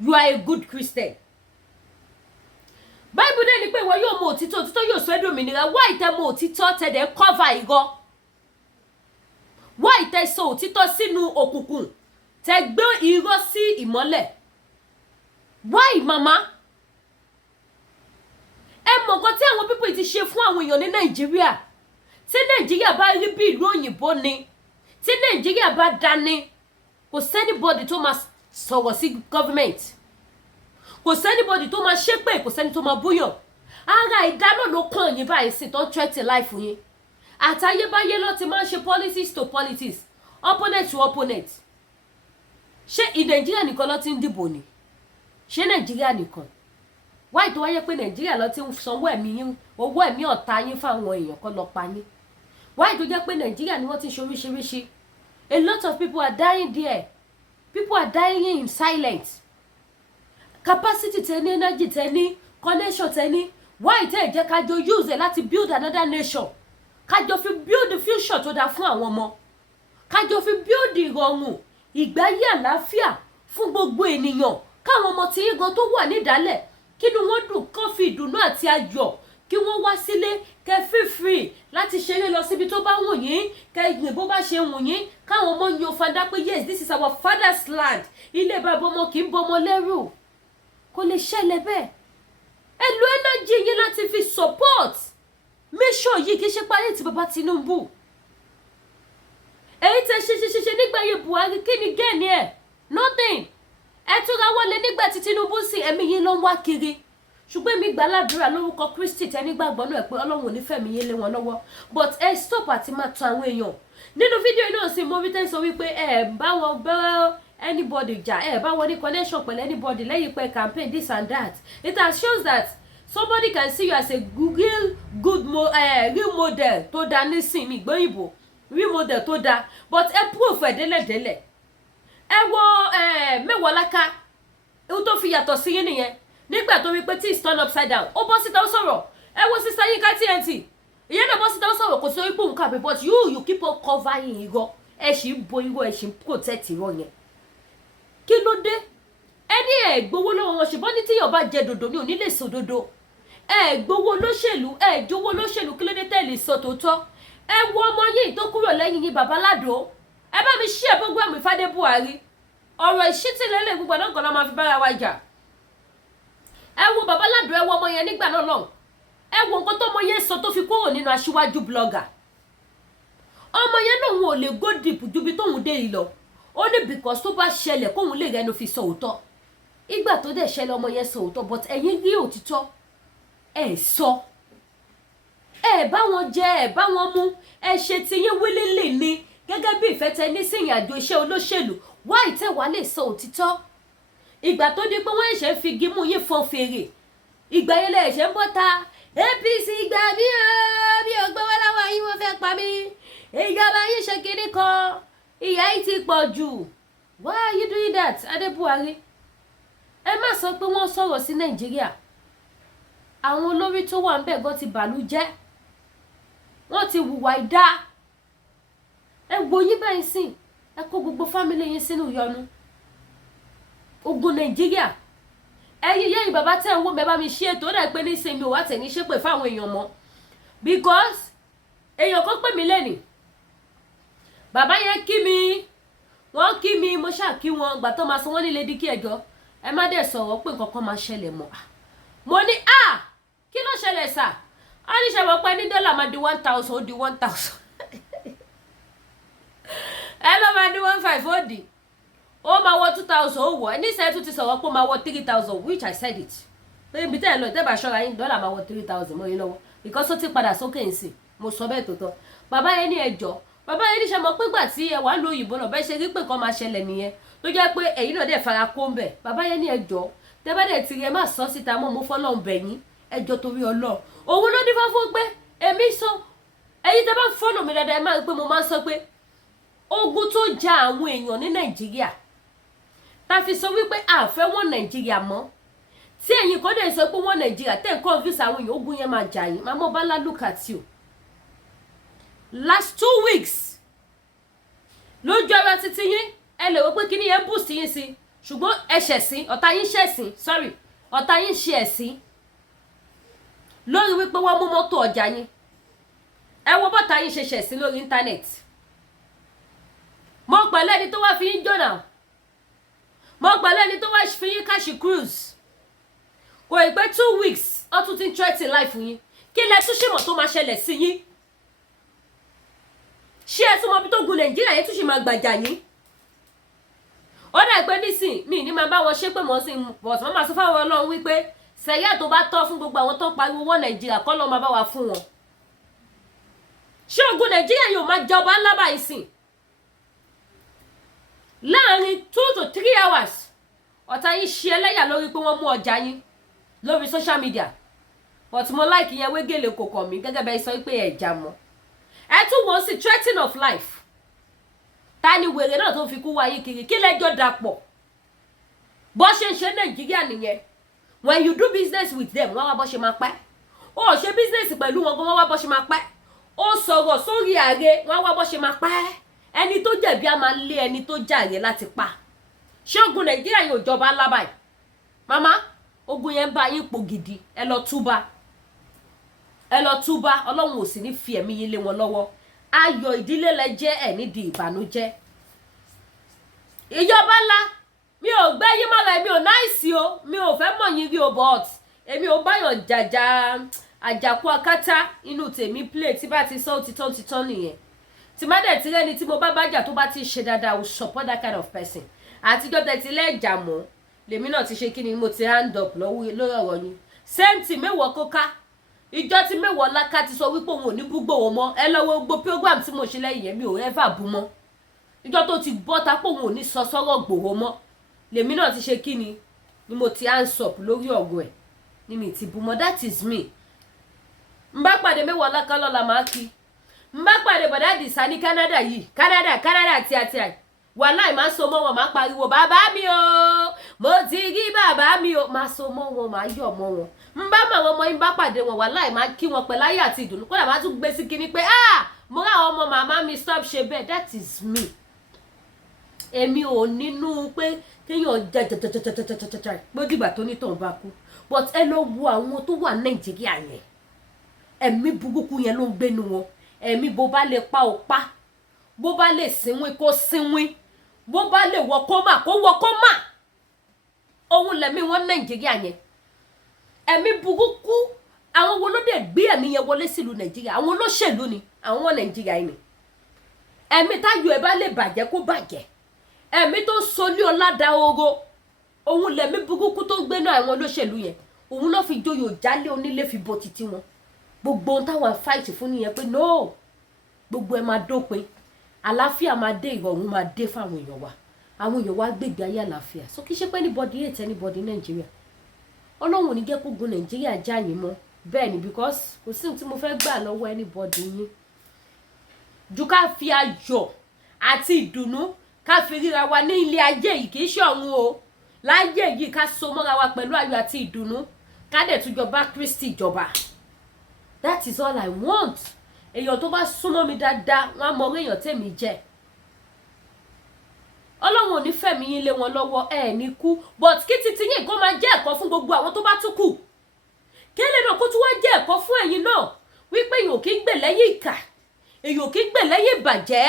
You are a good Christian. Bible dẹ̀ ní pé wọ́n yóò mọ òtítọ́, òtítọ́ yóò sọ ẹ́ dòmìnira. Why tẹ́ mọ òtítọ́ tẹ̀dẹ̀ cover irọ́? Why tẹ́ sọ òtítọ́ sínú òkùnkùn tẹ́ gbé irọ́ sí ìmọ́lẹ̀? Why mama? Ẹ mọ̀ nǹkan tí àwọn people ti ṣe fún àwọn èèyàn ní Nàìjíríà. Tí Nàìjíríà bá rí bí ìlú òyìnbó ni, tí Nàìjíríà bá dání, kò sẹ́nibọ́dì tó máa sọ̀rọ̀ sí government. Kò sẹ́nibọ́dì tó máa ṣépè, kò sẹ́ni tó máa búyàn. Ara ìdáná ló kàn yín báyìí sí tó ń threaten life yín. Àtayébáyé ló ti máa ń ṣe politics to politics, opponent to opponent. Ṣé Nàìjíríà nìkan ló ti ń dìbò ni? Ṣé Nàìjíríà nìkan? Why tó wáyé pé Nàìjíríà ló ti ń sanwó ẹ̀mí yín, owó ẹ̀mí ọ̀tá yín fáwọn èèyàn kan lọ pa yín? Why tó jẹ́ pé Nàìjíríà ni wọ́n ti ń ṣoríṣiríṣi? A lot of people are dying there. People are dying in silence. Capacity tẹ́ni, energy tẹ́ni, connection tẹ́ni. Why tẹ́ ẹ jẹ́ ká jọ use it láti build another nation? Ká jọ fi build the future tó dáa fún àwọn ọmọ. Ká jọ fi build ìrọ̀rùn, ìgbáyé àlàáfíà fún gbogbo ènìyàn. Káwọn ọmọ tí yín gan tó wà nídàálẹ̀, kínú wọn dùn, kán fi ìdùnnú àti ayọ̀ kí wọ́n wá sílé, kẹ́ feel free láti ṣeré lọ síbi tó bá wù yín, kẹ́ gbìn bó bá ṣe wù yín, káwọn ọmọ yan fada pé yes, this is our father's land. Ilé bàbá ọmọ kì í bọmọ lẹ́rù. Kò lè ṣẹlẹ̀ bẹ́ẹ̀. Ẹ lo energy yín láti fi support mission yìí, kì í ṣe parí ti bàbá Tinubu. Èyí tẹ́ ṣe nígbà yẹn Buhari, kí ni gain ẹ̀? Nothing. Ẹ tún ra wọlé nígbà tí Tinubu sí ẹ̀mí yín ló ń wá kiri. Ṣùgbọ́n mi gbà ládùúrà lórúkọ Kristi tẹ́ nígbàgbọ́ náà pé Ọlọ́run ò ní fẹ̀mí yín lé wọn lọ́wọ́. But ẹ stop àti máa tan àwọn èèyàn. Nínú fídíò náà sì mo rí tẹ́ sọ wípé ẹ bá wọn bẹ́ẹ̀ anybody jà, ẹ bá wọn ní connection pẹ̀lú anybody lẹ́yìn pé campaign this and that. It has shows that somebody can see you as a real model tó dá nísìn mi gbóyìnbó, real model tó dá, but ẹ proof ẹ̀ délẹ̀délẹ̀. Ẹ wo mẹ́wàá láká, ohun tó fi yàtọ̀ sí yín nìyẹn. Nígbà tó rí pé tí is turn upside down, ó bọ́ síta ó sọ̀rọ̀. Ẹ wo sísá yín ká TNT, ìyẹn náà bọ́ síta ó sọ̀rọ̀, kò sọ wípé òun kàbí, but you keep on covering irọ́. Ẹ ṣì ń bo irọ́, ẹ ṣì ń protect irọ́ yẹn. Kí ló dé? Ẹni ẹ gbowó lọ́wọ́ wọn, ṣùgbọ́n ní tíyọ̀ bá jẹ dòdò ní òní lè sọ dòdò. Ẹ gbowó lóṣèlú, ẹ jówó lóṣèlú, kí ló dé tẹ́ lè sọ tòótọ́? Ẹ wo ọmọ yìí tó kúrò lẹ́yìn yín bàbá Ládò. Ẹ bá mi share program with Adebuhari. Ọ̀rọ̀ ìṣítìlẹ́lẹ̀ gbogbo náà kan la máa fi bára wa jà. Ẹ wo bàbá Ládò, ẹ wo ọmọ yẹn nígbà náà lọ́hùn. Ẹ wo nǹkan tó ọmọ yẹn sọ tó fi kúrò nínú aṣíwájú blogger. Ọmọ yẹn náà wọn ò lè go deep ju bí tóun dé yìí lọ. Ó ní because tó bá ṣẹlẹ̀ kóun lè rẹnu fi sọ òótọ́. Ìgbà tó dẹ̀ ṣẹlẹ̀ ọmọ yẹn sọ òótọ́, but ẹ̀yin rí òtítọ́. Ẹ sọ. Ẹ bá wọn jẹ, ẹ bá wọn mú. Ẹ ṣe tiyín wílílì ni gẹ́gẹ́ bí ìfẹ́ tẹ ní sí ìrìnàjò iṣẹ́ olóṣèlú. Why tẹ́ wàá lè sọ òtítọ́? Ìgbà tó di pé wọ́n ẹ̀ṣẹ̀ fi gímú yín fọn fèrè. Ìgbà yẹn lẹ̀ ẹ̀ṣẹ̀ ń bọ́ta. APC gbà mí o, mi ò gbọ́wọ́ láwọn yín wọ́n fẹ́ pa mí. Ìjọba yín ṣe kinní kan. Ìyà yìí ti pọ̀ jù. Why are you doing that, Adebuhari? Ẹ má sọ pé wọ́n sọ̀rọ̀ sí Nàìjíríà. Àwọn olórí tó wà ńbẹ̀ gan ti bàlú jẹ́. Wọ́n ti hùwà ìdá. Ẹ wo yín báyìí sìn. Ẹ kó gbogbo fámílì yín sínú ìyọnu. Ogun Nàìjíríà. Ẹ̀yin bàbá tẹ́ ń wò mẹ́ bá mi ṣe ètò dà pé ní ìsinmi ò wá tẹ̀ ní ṣépè fáwọn èèyàn mọ́. Because èèyàn kan pè mí lẹ́nìí. Bàbá yẹn kí mi. Wọ́n kí mi, mo ṣáà kí wọn. Gbà tó máa sọ wọ́n ní Lady kí ẹjọ́. Ẹ má dẹ̀ sọ̀rọ̀ pé nǹkan kan máa ṣẹlẹ̀ mọ́. Mo ní kí ló ṣẹlẹ̀ sà? A ní ṣẹ̀wọ̀ pé ní dọ́là máa di 1,000 ó di 1,000. Ẹ ló máa di 1,500 ó di. Ó máa wọ 2,000 ó wọ̀. Ẹ ní sẹ́ẹ̀ tún ti sọ̀rọ̀ pé ó máa wọ 3,000, which I said it. pé ibi tẹ́ ẹ lọ ìtẹ́bà ṣọ́ra yín dọ́là máa wọ 3,000 mọ́ yín lọ́wọ́ because ó ti padà sókè nsìn mo sọ bẹ́ẹ̀ tó tọ́ bàbá yẹn ní ẹjọ́ bàbá yẹn ní ṣe mọ̀ pé gbà tí ẹ wà ń lo òyìnbó náà bẹ́ẹ̀ ṣe rí pé nǹkan máa ṣẹlẹ̀ nìyẹn tó jẹ́ pé ẹ̀yin náà dẹ̀ fara kó ń bẹ̀ bàbá yẹn ní ẹjọ́ tẹ́ bá dẹ̀ ti rí ẹ má sọ síta mọ́ mo fọ́lọ́run bẹ̀ yín ẹjọ́ torí Ọlọ́run òun ló ní fáfún pé èmi sọ ẹ̀yin tẹ́ bá fọ́lọ̀ mi dáadáa ẹ máa rí pé mo máa ń sọ pé ogun tó ja àwọn èèyàn ní Nàìjíríà ta fi sọ wípé a fẹ́ wọn Nàìjíríà mọ́ tí ẹ̀yin kò dẹ̀ sọ pé wọn Nàìjíríà tẹ́ ń convince àwọn èèyàn ogun yẹn máa jà yín Mama Bala look at you last 2 weeks lójú ara títí yín ẹ lè wò pé kíní yẹn boost yín sí ṣùgbọ́n ẹ ṣẹ̀sìn ọ̀tá yín ṣẹ̀sìn sorry ọ̀tá yín ṣe ẹ̀sìn lórí wípé wọ́n mú mọ́tò ọjà yín ẹ wo bọ́tà yín ṣe ṣẹ̀sìn lórí íńtánẹ́ẹ̀tì mo pẹ̀lú ẹni tó wá fi yín jọ̀nà mo pẹ̀lú ẹni tó wá fi yín káṣí cruise kò ì pé 2 weeks ó tún ti ń threaten life yín kí lẹ tún ṣe mọ̀ tó máa ṣẹlẹ̀ sí yín ṣé ẹ tún mọ bí tó gun Nàìjíríà yẹn tún ṣe máa gbàjà yín ó dà pé nísìn mi ní máa bá wọn ṣépè mọ́ sí bọ̀tún máa sọ fáwọn Ọlọ́run wípé sẹ́yà tó bá tọ́ fún gbogbo àwọn tó ń pariwo wọ́n Nàìjíríà kọ́ lọ́ máa bá wa fún wọn ṣé ogun Nàìjíríà yóò máa jọba ńlá báyìí sìn láàrin 2 to 3 hours ọ̀tá yín ṣe ẹlẹ́yà lórí pé wọ́n mú ọjà yín lórí social media but mo like yẹn wégele kò kàn mí gẹ́gẹ́ bẹ́ẹ̀ sọ pé ẹ̀jà mọ́ ẹ tún wọ́n sí threatening of life ta ni wèrè náà tó fi kú wáyé kiri kí lẹ́jọ́ dapọ̀ bó ṣe ń ṣe Nàìjíríà nìyẹn when you do business with them wọ́n wá bó ṣe máa pẹ́ ó ṣe business pẹ̀lú wọn wọ́n wá bó ṣe máa pẹ́ ó sọ̀rọ̀ sórí ààrẹ wọ́n wá bó ṣe máa pẹ́ ẹni tó jẹ̀bi á máa lé ẹni tó jàre láti pa ṣé ogun Nàìjíríà yóò jọba ńlá báyìí mama ogun yẹn bá yín pò gidi ẹ lọ túbá Ọlọ́run ò sì ní fi ẹ̀mí yín lé wọn lọ́wọ́ ayọ̀ ìdílé lẹ jẹ́ ẹ̀ nídìí ìbànújẹ́ ìjọba ńlá mi ò gbé yín mọ́ra èmi ò náìsí o mi ò fẹ́ mọ̀ yín rí o but èmi ò báyọ̀ jàjà àjàkú akátá inú tèmi play tí bá ti sọ títán nìyẹn tí má dẹ̀ ti rẹ́ni tí mo bá bájà tó bá ti ṣe dáadáa I will support that kind of person àtijọ́ tẹ̀ ti lẹ́ẹ̀jà mọ́ lèmi náà ti ṣe kí ni mo ti hand up lórí ọ̀rọ̀ yín sẹ́ǹtì mẹ́wàá kóká ìjọ tí mẹ́wàá láká ti sọ wípé òun ò ní búgbò wọn mọ́ ẹ lọ́wọ́ gbogbo program tí mo ṣe lẹ́yìn yẹn mi ò ever bú mọ́ ìjọ tó ti bọ́ tapò òun ò ní sọ sọ́rọ̀ gbòòrò mọ́ lèmi náà ti ṣe kí ni mo ti hands up lórí ọ̀rọ̀ ẹ̀ ni mi ti bú mọ́ that is me n bá pàdé mẹ́wàá láká lọ́la máa kí n bá pàdé bọ̀dá àdìsá ní Canada yìí Canada tíátíá wàláì máa so mọ́ wọn máa pariwo bàbá mi o mo ti rí bàbá mi o máa so mọ́ wọn máa yọ̀ mọ́ wọn n bá mọ àwọn ọmọ yín bá pàdé wọn wàláì máa kí wọn pẹ̀lú ayé àti ìdùnnú kódà máa tún gbé sí kinní pé mo rá àwọn ọmọ màmá mi stop ṣe bẹ́ẹ̀ that is me èmi ò nínú pé kéèyàn jẹjẹjẹjẹjẹjẹjẹjẹ pé dìgbà tó ní tòun bá kú but ẹ lọ wo àwọn tó wà Nàìjíríà yẹn ẹ̀mí burúkú yẹn ló ń gbénu wọn ẹ̀mí bó bá lè pa ò pa bó bá lè sínwín kó sínwín bó bá lè wọ kọ́mà kó wọ kọ́mà ohun lẹ̀mí wọn Nàìjíríà yẹn ẹ̀mí burúkú àwọn wo ló dé gbé ẹ̀mí yẹn wọlé sílùú Nàìjíríà àwọn olóṣèlú ni àwọn wọn Nàìjíríà yìí ni ẹ̀mí táyọ̀ ẹ̀ bá lè bàjẹ́ kó bàjẹ́ ẹ̀mí tó solí ọ̀làdà oro ohun lẹ̀mí burúkú tó gbéná àwọn olóṣèlú yẹn òun ló fi joyò jálé onílé fi bọ́ títí wọn gbogbo ohun táwọn fight fún nìyẹn pé no gbogbo ẹ máa dópin àlàáfíà máa dé ìrọ̀rùn máa dé fáwọn èèyàn wa àwọn èèyàn wa gbègbè ayé àlàáfíà so kí ṣe pé anybody hate anybody Nàìjíríà Ọlọ́run ò ní jẹ́ kó gun Nàìjíríà já yín mọ́ bẹ́ẹ̀ ni because kò sí ohun tí mo fẹ́ gbà lọ́wọ́ anybody yín ju ká fi ayọ̀ àti ìdùnnú ká fi ríra wa ní ilé ayé yìí kì í ṣe ọ̀run o láyé yìí ká so mọ́ra wa pẹ̀lú ayọ̀ àti ìdùnnú ká dẹ̀ tún jọba Kristi jọba that is all I want èèyàn tó bá súnmọ́ mi dáadáa wọ́n á mọ orí èèyàn tèmi jẹ́ Ọlọ́run ò ní fẹ̀mí yín lé wọn lọ́wọ́ ẹ̀ ní kú but kí titi yín kó máa jẹ́ ẹ̀kọ́ fún gbogbo àwọn tó bá tún kù kéle náà kó tún wá jẹ́ ẹ̀kọ́ fún ẹ̀yin náà wípé èèyàn kì í gbè lẹ́yìn ìkà èèyàn kì í gbè lẹ́yìn ìbàjẹ́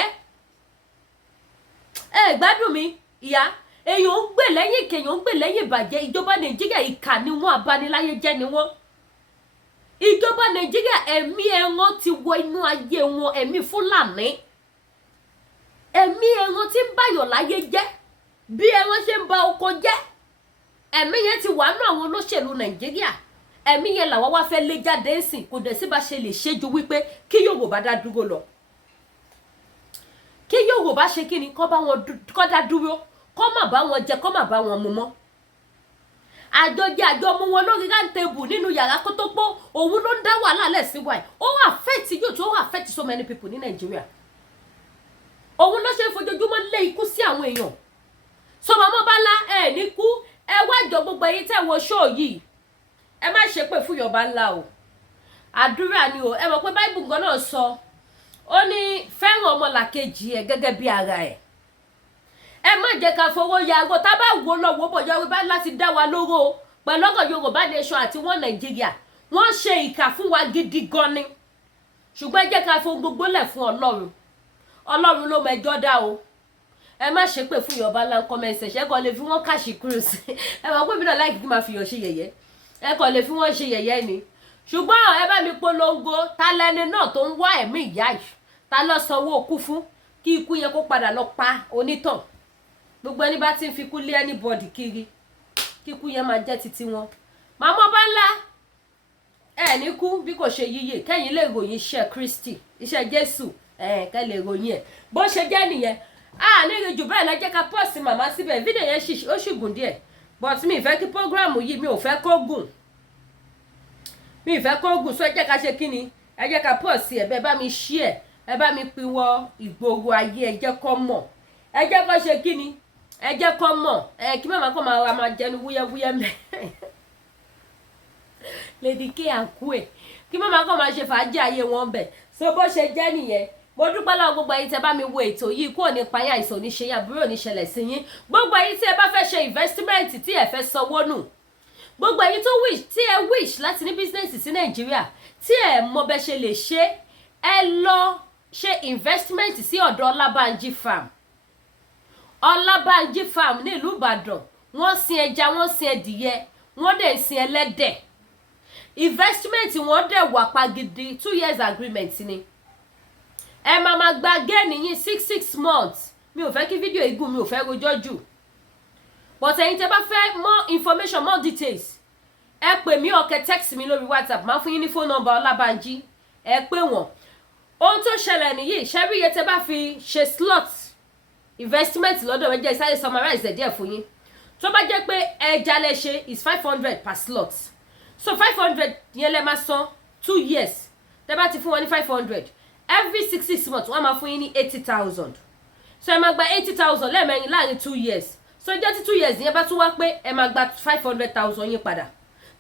ẹ gbádùn mi ìyá èèyàn ń gbè lẹ́yìn ìkà èèyàn ń gbè lẹ́yìn ìbàjẹ́ ìjọba Nàìjíríà ìkà ni wọ́n abániláyé jẹ́ ni wọ́n ìjọba Nàìjíríà ẹ̀mí ẹran ti wọ inú ayé wọn ẹ̀mí Fúlàní ẹ̀mí ẹran tí ń báyọ̀ láyé jẹ́ bí ẹran ṣe ń ba oko jẹ́ ẹ̀mí yẹn ti wà nínú àwọn olóṣèlú Nàìjíríà ẹ̀mí yẹn làwọn wá fẹ́ lé jáde ńsìn kò dẹ̀ sí bá ṣe lè ṣe ju wípé kí Yorùbá dá dúró lọ kí Yorùbá ṣe kí ni kọ́ dá dúró kọ́ má bá wọn jẹ kọ́ má bá wọn mu mọ́ àjọjẹ àjọmú wọn lórí rántébù nínú yàrá kó tó pọ̀ òun ló ń dá wàhálà lẹ̀ sí wáyé ó affect yóò tó affect so many people ní Nàìjíríà òun ló ṣe ń fojoojúmọ́ lé ikú sí àwọn èèyàn sọmọ ọmọ bá lá ẹ ní kú ẹ wá jọ gbogbo ẹ̀yin tẹ́ wo show yìí ẹ má ṣe pé fún Yorùbá ńlá o àdúrà ni o ẹ mọ̀ pé Bible gan náà sọ ó ní fẹ́ràn ọmọlàkejì ẹ gẹ́gẹ́ bí ara ẹ̀ ẹ má jẹ́ ká fowó yàgò tá bá wo lọ́wọ́ bọ̀ Yorùbá láti dá wa lóró pẹ̀lú ọ̀gọ̀ Yorùbá nation àti wọn Nàìjíríà wọ́n ṣe ìkà fún wa gidi gan ni ṣùgbọ́n ẹ jẹ́ ká fowó gbogbo lẹ̀ fún Ọlọ́run ló mẹjọ́ dá o ẹ má ṣe pé fún Yorùbá ńlá comment section ẹ kàn lè fi wọ́n káṣí cruise ẹ mọ̀ pé mi náà láìkí kí máa fi yọ̀ ṣe yẹ̀yẹ́ ẹ kàn lè fi wọ́n ṣe yẹ̀yẹ́ ni ṣùgbọ́n ẹ bá mi polongo ta lẹni náà tó ń wá ẹ̀mí ìyá yìí ta lọ sanwó òkú fún kí ikú yẹn kó padà lọ pa onítàn gbogbo ẹni bá ti ń fikú lé anybody kiri kí ikú yẹn máa jẹ́ titi wọn màmá ọba ńlá ẹ ní kú bí kò ṣe yíyè kẹ́yìn lè ròyìn iṣẹ́ Kristi iṣẹ́ Jésù kẹ́ lè ròyìn ẹ̀ bó ṣe jẹ́ nìyẹn ní ìrìn jù bẹ́ẹ̀ lọ́jẹ́ ká pọ́ọ̀sì màmá síbẹ̀ fídíò yẹn ó sì gùn díẹ̀ but mi ìfẹ́ kí prógráàmù yìí mi ò fẹ́ kó gùn so ẹ jẹ́ ká ṣe kí ni ẹ jẹ́ ká pọ́ọ̀sì ẹ̀ bẹ́ẹ̀ bá mi ṣí ẹ̀ ẹ bá mi pinwọ́ ìgboro ayé ẹ jẹ́ kó mọ̀ ẹ jẹ́ kó ṣe kí ni ẹ jẹ́ kó mọ̀ kí màmá kó máa jẹnu wúyẹ́wúyẹ́ mẹ́ Lady K àkú ẹ̀ kí màmá kó máa ṣe fàájì ayé wọn bẹ̀ so bó ṣe jẹ́ nìyẹn mo dúpẹ́ lọ́wọ́ gbogbo ẹ̀yin tẹ́ bá mi wo ètò yìí kúrò nípa yín àìsàn oníṣe yín àbúrò oníṣẹlẹ̀ sí yín gbogbo ẹ̀yin tí ẹ bá fẹ́ ṣe investment tí ẹ fẹ́ sanwó nù gbogbo ẹ̀yin tó wish láti ní business sí Nàìjíríà tí ẹ mọ bẹ́ ṣe lè ṣe ẹ lọ ṣe investment sí ọ̀dọ̀ Ọlábánjí farm ní ìlú Ìbàdàn wọ́n sin ẹja wọ́n sin ẹdìyẹ wọ́n dẹ̀ sin ẹlẹ́dẹ̀ investment wọ́n dẹ̀ wà pa gidi 2 years agreement ni ẹ máa gba gẹ́ẹ̀nì yín 6 months mi ò fẹ́ kí fídíò igun mi ò fẹ́ rojọ́ jù but ẹ̀yin tẹ́ bá fẹ́ more information more details ẹ pè mí ọ̀kẹ́ text mi lórí WhatsApp máa fún yín ní phone number Ọlábánjí ẹ pè wọ́n ohun tó ṣẹlẹ̀ nìyí ṣẹ́rí iye tẹ́ bá fi ṣe slot investment lọ́dọ̀ ẹ jẹ́ ìsáyé summarize díẹ̀ fún yín tó bá jẹ́ pé ẹja lẹ ṣe is 500 per slot so 500 yẹn lẹ máa san 2 years tẹ́ bá ti fún wọn ní 500 every 6 months wọ́n máa fún yín ní 80,000 so ẹ máa gba 80,000 lẹ́ẹ̀mẹ́rin láàrin 2 years so ìjọ́ tí 2 years yẹn bá tún wá pé ẹ máa gba 500,000 yín padà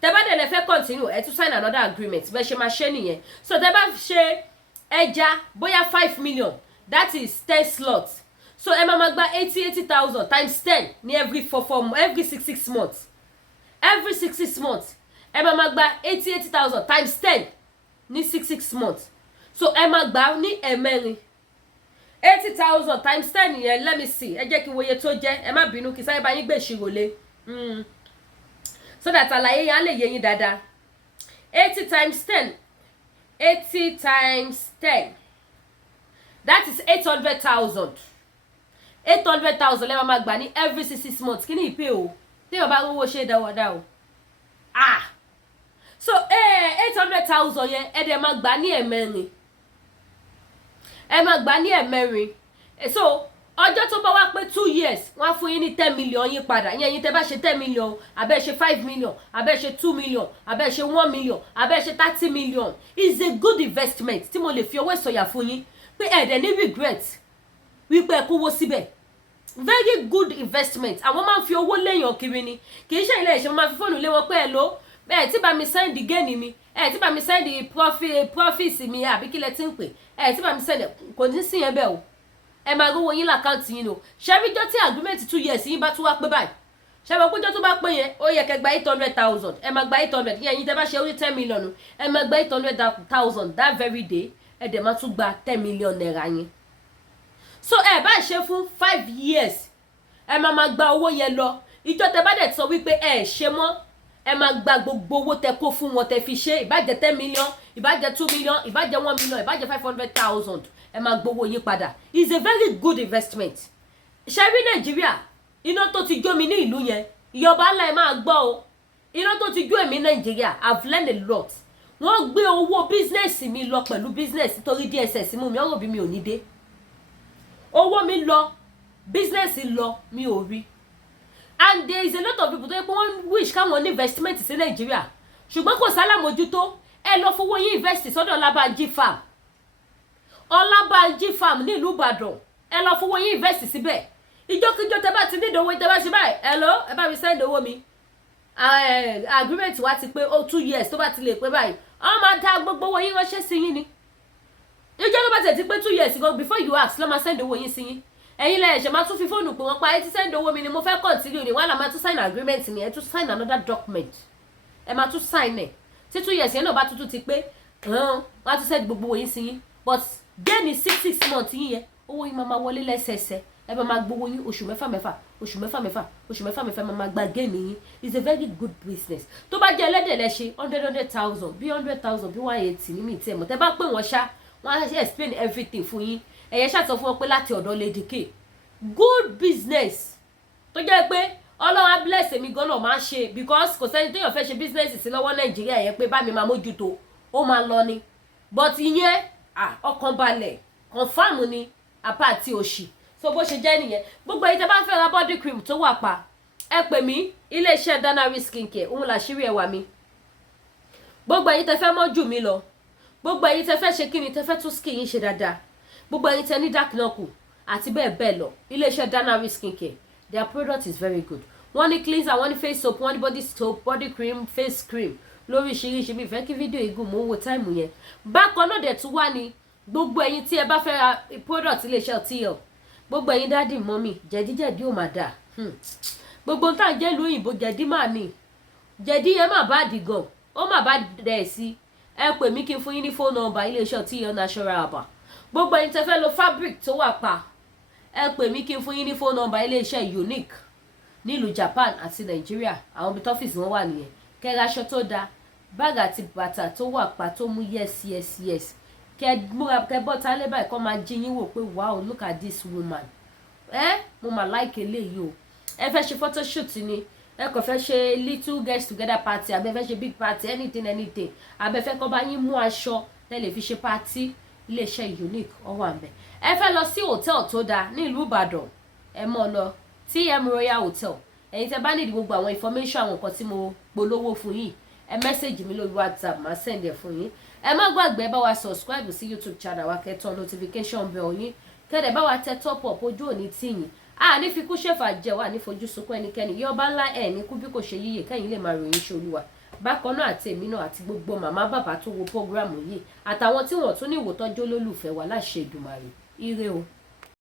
tẹ́ bá dẹ̀ lẹ fẹ́ continue ẹ tún sign another agreement bẹ́ẹ̀ ṣe máa ṣe nìyẹn so tẹ́ bá ṣe ẹja bóyá 5 million that is 10 slots so ẹ máa gba 80,000 times 10 ní every 6 months every 6 months ẹ máa gba 80,000 times 10 ní 6 months so ẹ máa gbà ní ẹ̀mẹ́rin 80,000 times 10 yẹn let me see ẹ jẹ́ kí wòye tó jẹ́ ẹ má bínú kí sáyé bá yín gbé ìṣirò lé so that àlàyé yẹn á lè yé yín dáadáa 80 times 10 that is 800,000 800,000 lẹ́ẹ̀ máa gbà ní every 6 months kí ni ìpè o tí yóò bá rówó ṣe dáwọ́dá o so 800,000 yẹn ẹ dẹ̀ máa gbà ní ẹ̀mẹ́rin ẹ máa gbà ní ẹ̀mẹ́rin so ọjọ́ tó bá wá pé 2 years wọ́n á fún yín ní 10 million yín padà ìyẹn yín tẹ́ bá ṣe 10 million abẹ́ ṣe 5 million abẹ́ ṣe 2 million abẹ́ ṣe 1 million abẹ́ ṣe 30 million is a good investment tí mo lè fi owó ìsọ̀yà fún yín pé ẹ̀dẹ̀ ní regret wípé ẹ kówó síbẹ̀ very good investment àwọn máa ń fi owó léèyàn kiri ni kì í ṣe ilé ìṣẹ́ máa fi fóònù lé wọn pé ẹ lò ẹ tí bá mi send gain mi ẹ tí bá mi send profits mi àbí kílẹ̀ tí ń pè ẹ tí bá mi send kò ní sí yẹn bẹ́ẹ̀ o ẹ máa rówó yín lákàntì yín o ṣẹ́ríjọ́ tí agreement 2 years yín bá tún wá pé báyìí ṣẹ́bọ̀ péjọ́ tó bá pé yẹn ó yẹ kẹ́ gba 800,000 ẹ máa gba 800 yẹn yín tẹ́ bá ṣe orí 10 million ẹ máa gba 800,000 that very day ẹ dẹ̀ máa tún gba 10 million naira yín so ẹ bá ṣe fún 5 years ẹ máa gba owó yẹn lọ ìjọ tẹ́ bá dẹ̀ sọ wípé ẹ ṣe mọ́ ẹ máa gba gbogbo owó tẹ́ kó fún wọn tẹ́ fi ṣe ìbàjẹ́ 10 million ìbàjẹ́ 2 million ìbàjẹ́ 1 million ìbàjẹ́ 500,000 ẹ máa gbowó yín padà is a very good investment ṣe rí Nàìjíríà iná tó ti jómi ní ìlú yẹn ìyọba ńlá ẹ máa gbọ́ o iná tó ti jó èmi Nàìjíríà I've learned a lot wọ́n gbé owó bísínẹ́sì mi lọ pẹ̀lú bísínẹ́sì torí DSS mú mi ọ̀rọ̀ bí mi ò ní dé owó mi lọ bísínẹ́sì lọ mi ò rí and there is a lot of people tó yẹ pé wọ́n wish káwọn ní investment sí Nàìjíríà ṣùgbọ́n kò sálàmójútó ẹ lọ fowó yín invest sọ́dọ̀ Ọlábànjí farm nílùú Ìbàdàn ẹ lọ fowó yín invest síbẹ̀ ìjọkíjọ tẹ bá ti ní ìdòwò tẹ bá ṣe báyìí hello ẹ bá mi send owó mi agreement wa ti pé 2 years tó bá ti lè pé báyìí wọ́n máa dá gbogbo owó yín ránṣẹ́ sí yín ni ìjọ tó bá ti pé 2 years ago before you ask lọ́ máa send owó yín sí yín ẹ̀yin lẹ́yìn ṣe máa tún fi fóònù pé wọ́n pa ẹ ti send owó mi ni mo fẹ́ continue ni wọ́n á máa tún sign agreement ni ẹ tún sign another document ẹ máa tún sign ẹ̀ tí 2 years yẹn náà bá tuntun ti pé wọ́n á tún send gbogbo owó yín sí yín but then ní 6 months yín yẹn owó yín máa wọlé lẹ́sẹẹsẹ ẹ máa gbowó yín oṣù mẹ́fà máa gba géèmì yín is a very good business tó bá jẹ́ ẹlẹ́dẹ̀ lẹ ṣe 100,000 bí 100,000 bí 180 ní mi tí ẹ mọ̀ tẹ́ bá pè wọ́n ṣá wọ́n á ṣe explain everything fún yín ẹ̀yẹ ṣàtọ̀ fún wọn pé láti ọ̀dọ̀ Lady K good business tó jẹ́ pé Ọlọ́run á bless èmi gan-an máa ṣe because kò sẹ́ni téèyàn fẹ́ ṣe business sí lọ́wọ́ Nàìjíríà yẹn pé bá mi máa mójútó ó máa lọ ni but ìyẹn ọkàn balẹ̀ confam ni apá àti òṣì so bó ṣe jẹ́ nìyẹn gbogbo ẹ̀yin tẹ́ bá fẹ́ ra body cream tó wà pa ẹ pè mí iléeṣẹ́ Danari skincare òun làṣírí ẹwà mi gbogbo ẹ̀yin tẹ́ fẹ́ mọ́ jù mí lọ gbogbo ẹ̀yin tẹ́ fẹ́ ṣe kíni tẹ́ fẹ́ tún skin yín ṣe dáadáa gbogbo ẹ̀yin tẹ́ ní dark knuckle àti bẹ́ẹ̀ bẹ́ẹ̀ lọ iléeṣẹ́ Danari skincare their product is very good wọ́n ní cleanser wọ́n ní face soap wọ́n ní body soap body cream face cream lóríṣiríṣi mi fẹ́ kí fídíò igun mò ń wo táìmù yẹn bákan náà dẹ̀ tún wá ní gbogbo ẹ̀yin tí ẹ bá fẹ́ ra product iléeṣẹ́ TL gbogbo ẹ̀yin dádì mọ́mì jẹ̀díjẹ̀dí ò máa dà gbogbo tá à ń jẹ́ ìlú òyìnbó jẹ̀dí máa ní jẹ̀dí yẹn má bá dì gan ó má bá dẹ̀ sí ẹ pè mí kí n fún yín ní phone number iléeṣẹ́ TL natural herbal gbogbo ẹ̀yin tẹ́ fẹ́ lo fabric tó wà pa ẹ pè mí kí n fún yín ní phone number iléeṣẹ́ unique nílùú Japan àti Nàìjíríà àwọn ibi tọ́fíìsì wọn wà nìyẹn kẹ́ra aṣọ tó dáa báàgì àti bàtà tó wà pa tó mú yes kẹ bọ́ ta lé báyìí kọ́ máa jí yín wò pé wow look at this woman mo mà like eléyìí o ẹ fẹ́ ṣe photoshoot ni ẹ kò fẹ́ ṣe little get together party àbẹ fẹ́ ṣe big party anything àbẹ fẹ́ kọ́ bá yín mú aṣọ tẹ́lẹ̀ fi ṣe party iléeṣẹ́ unique ọwọ́ àbẹ ẹ fẹ́ lọ sí hòtẹ́ẹ̀lì tó dáa ní ìlú Ìbàdàn ẹ mọ̀ lọ TM Royal Hotel ẹ̀yin tẹ́ bá nídìí gbogbo àwọn information àwọn nǹkan tí mo polówó fún yìí ẹ message mi lórí WhatsApp máa send ẹ fún yín ẹ má gbàgbé bá wa subscribe sí YouTube channel wa kẹtọ notification bell yín kẹ́dẹ̀ bá wa tẹ top up ojú òní tìyìn ní fi kú ṣèfà jẹ wà ní fojú sunkún ẹnikẹ́ni yọba ńlá ẹ̀ ní kú bí kò ṣe yíyè kẹ́yìn lè máa ròyìn ṣolúwa bákan náà àti èmi náà àti gbogbo màmá bàbá tó wo prógráàmù yìí àtàwọn tí wọ́n tún ní ìwòtọ́jú olólùfẹ́ wa láṣẹ Èdùmàrè ire o.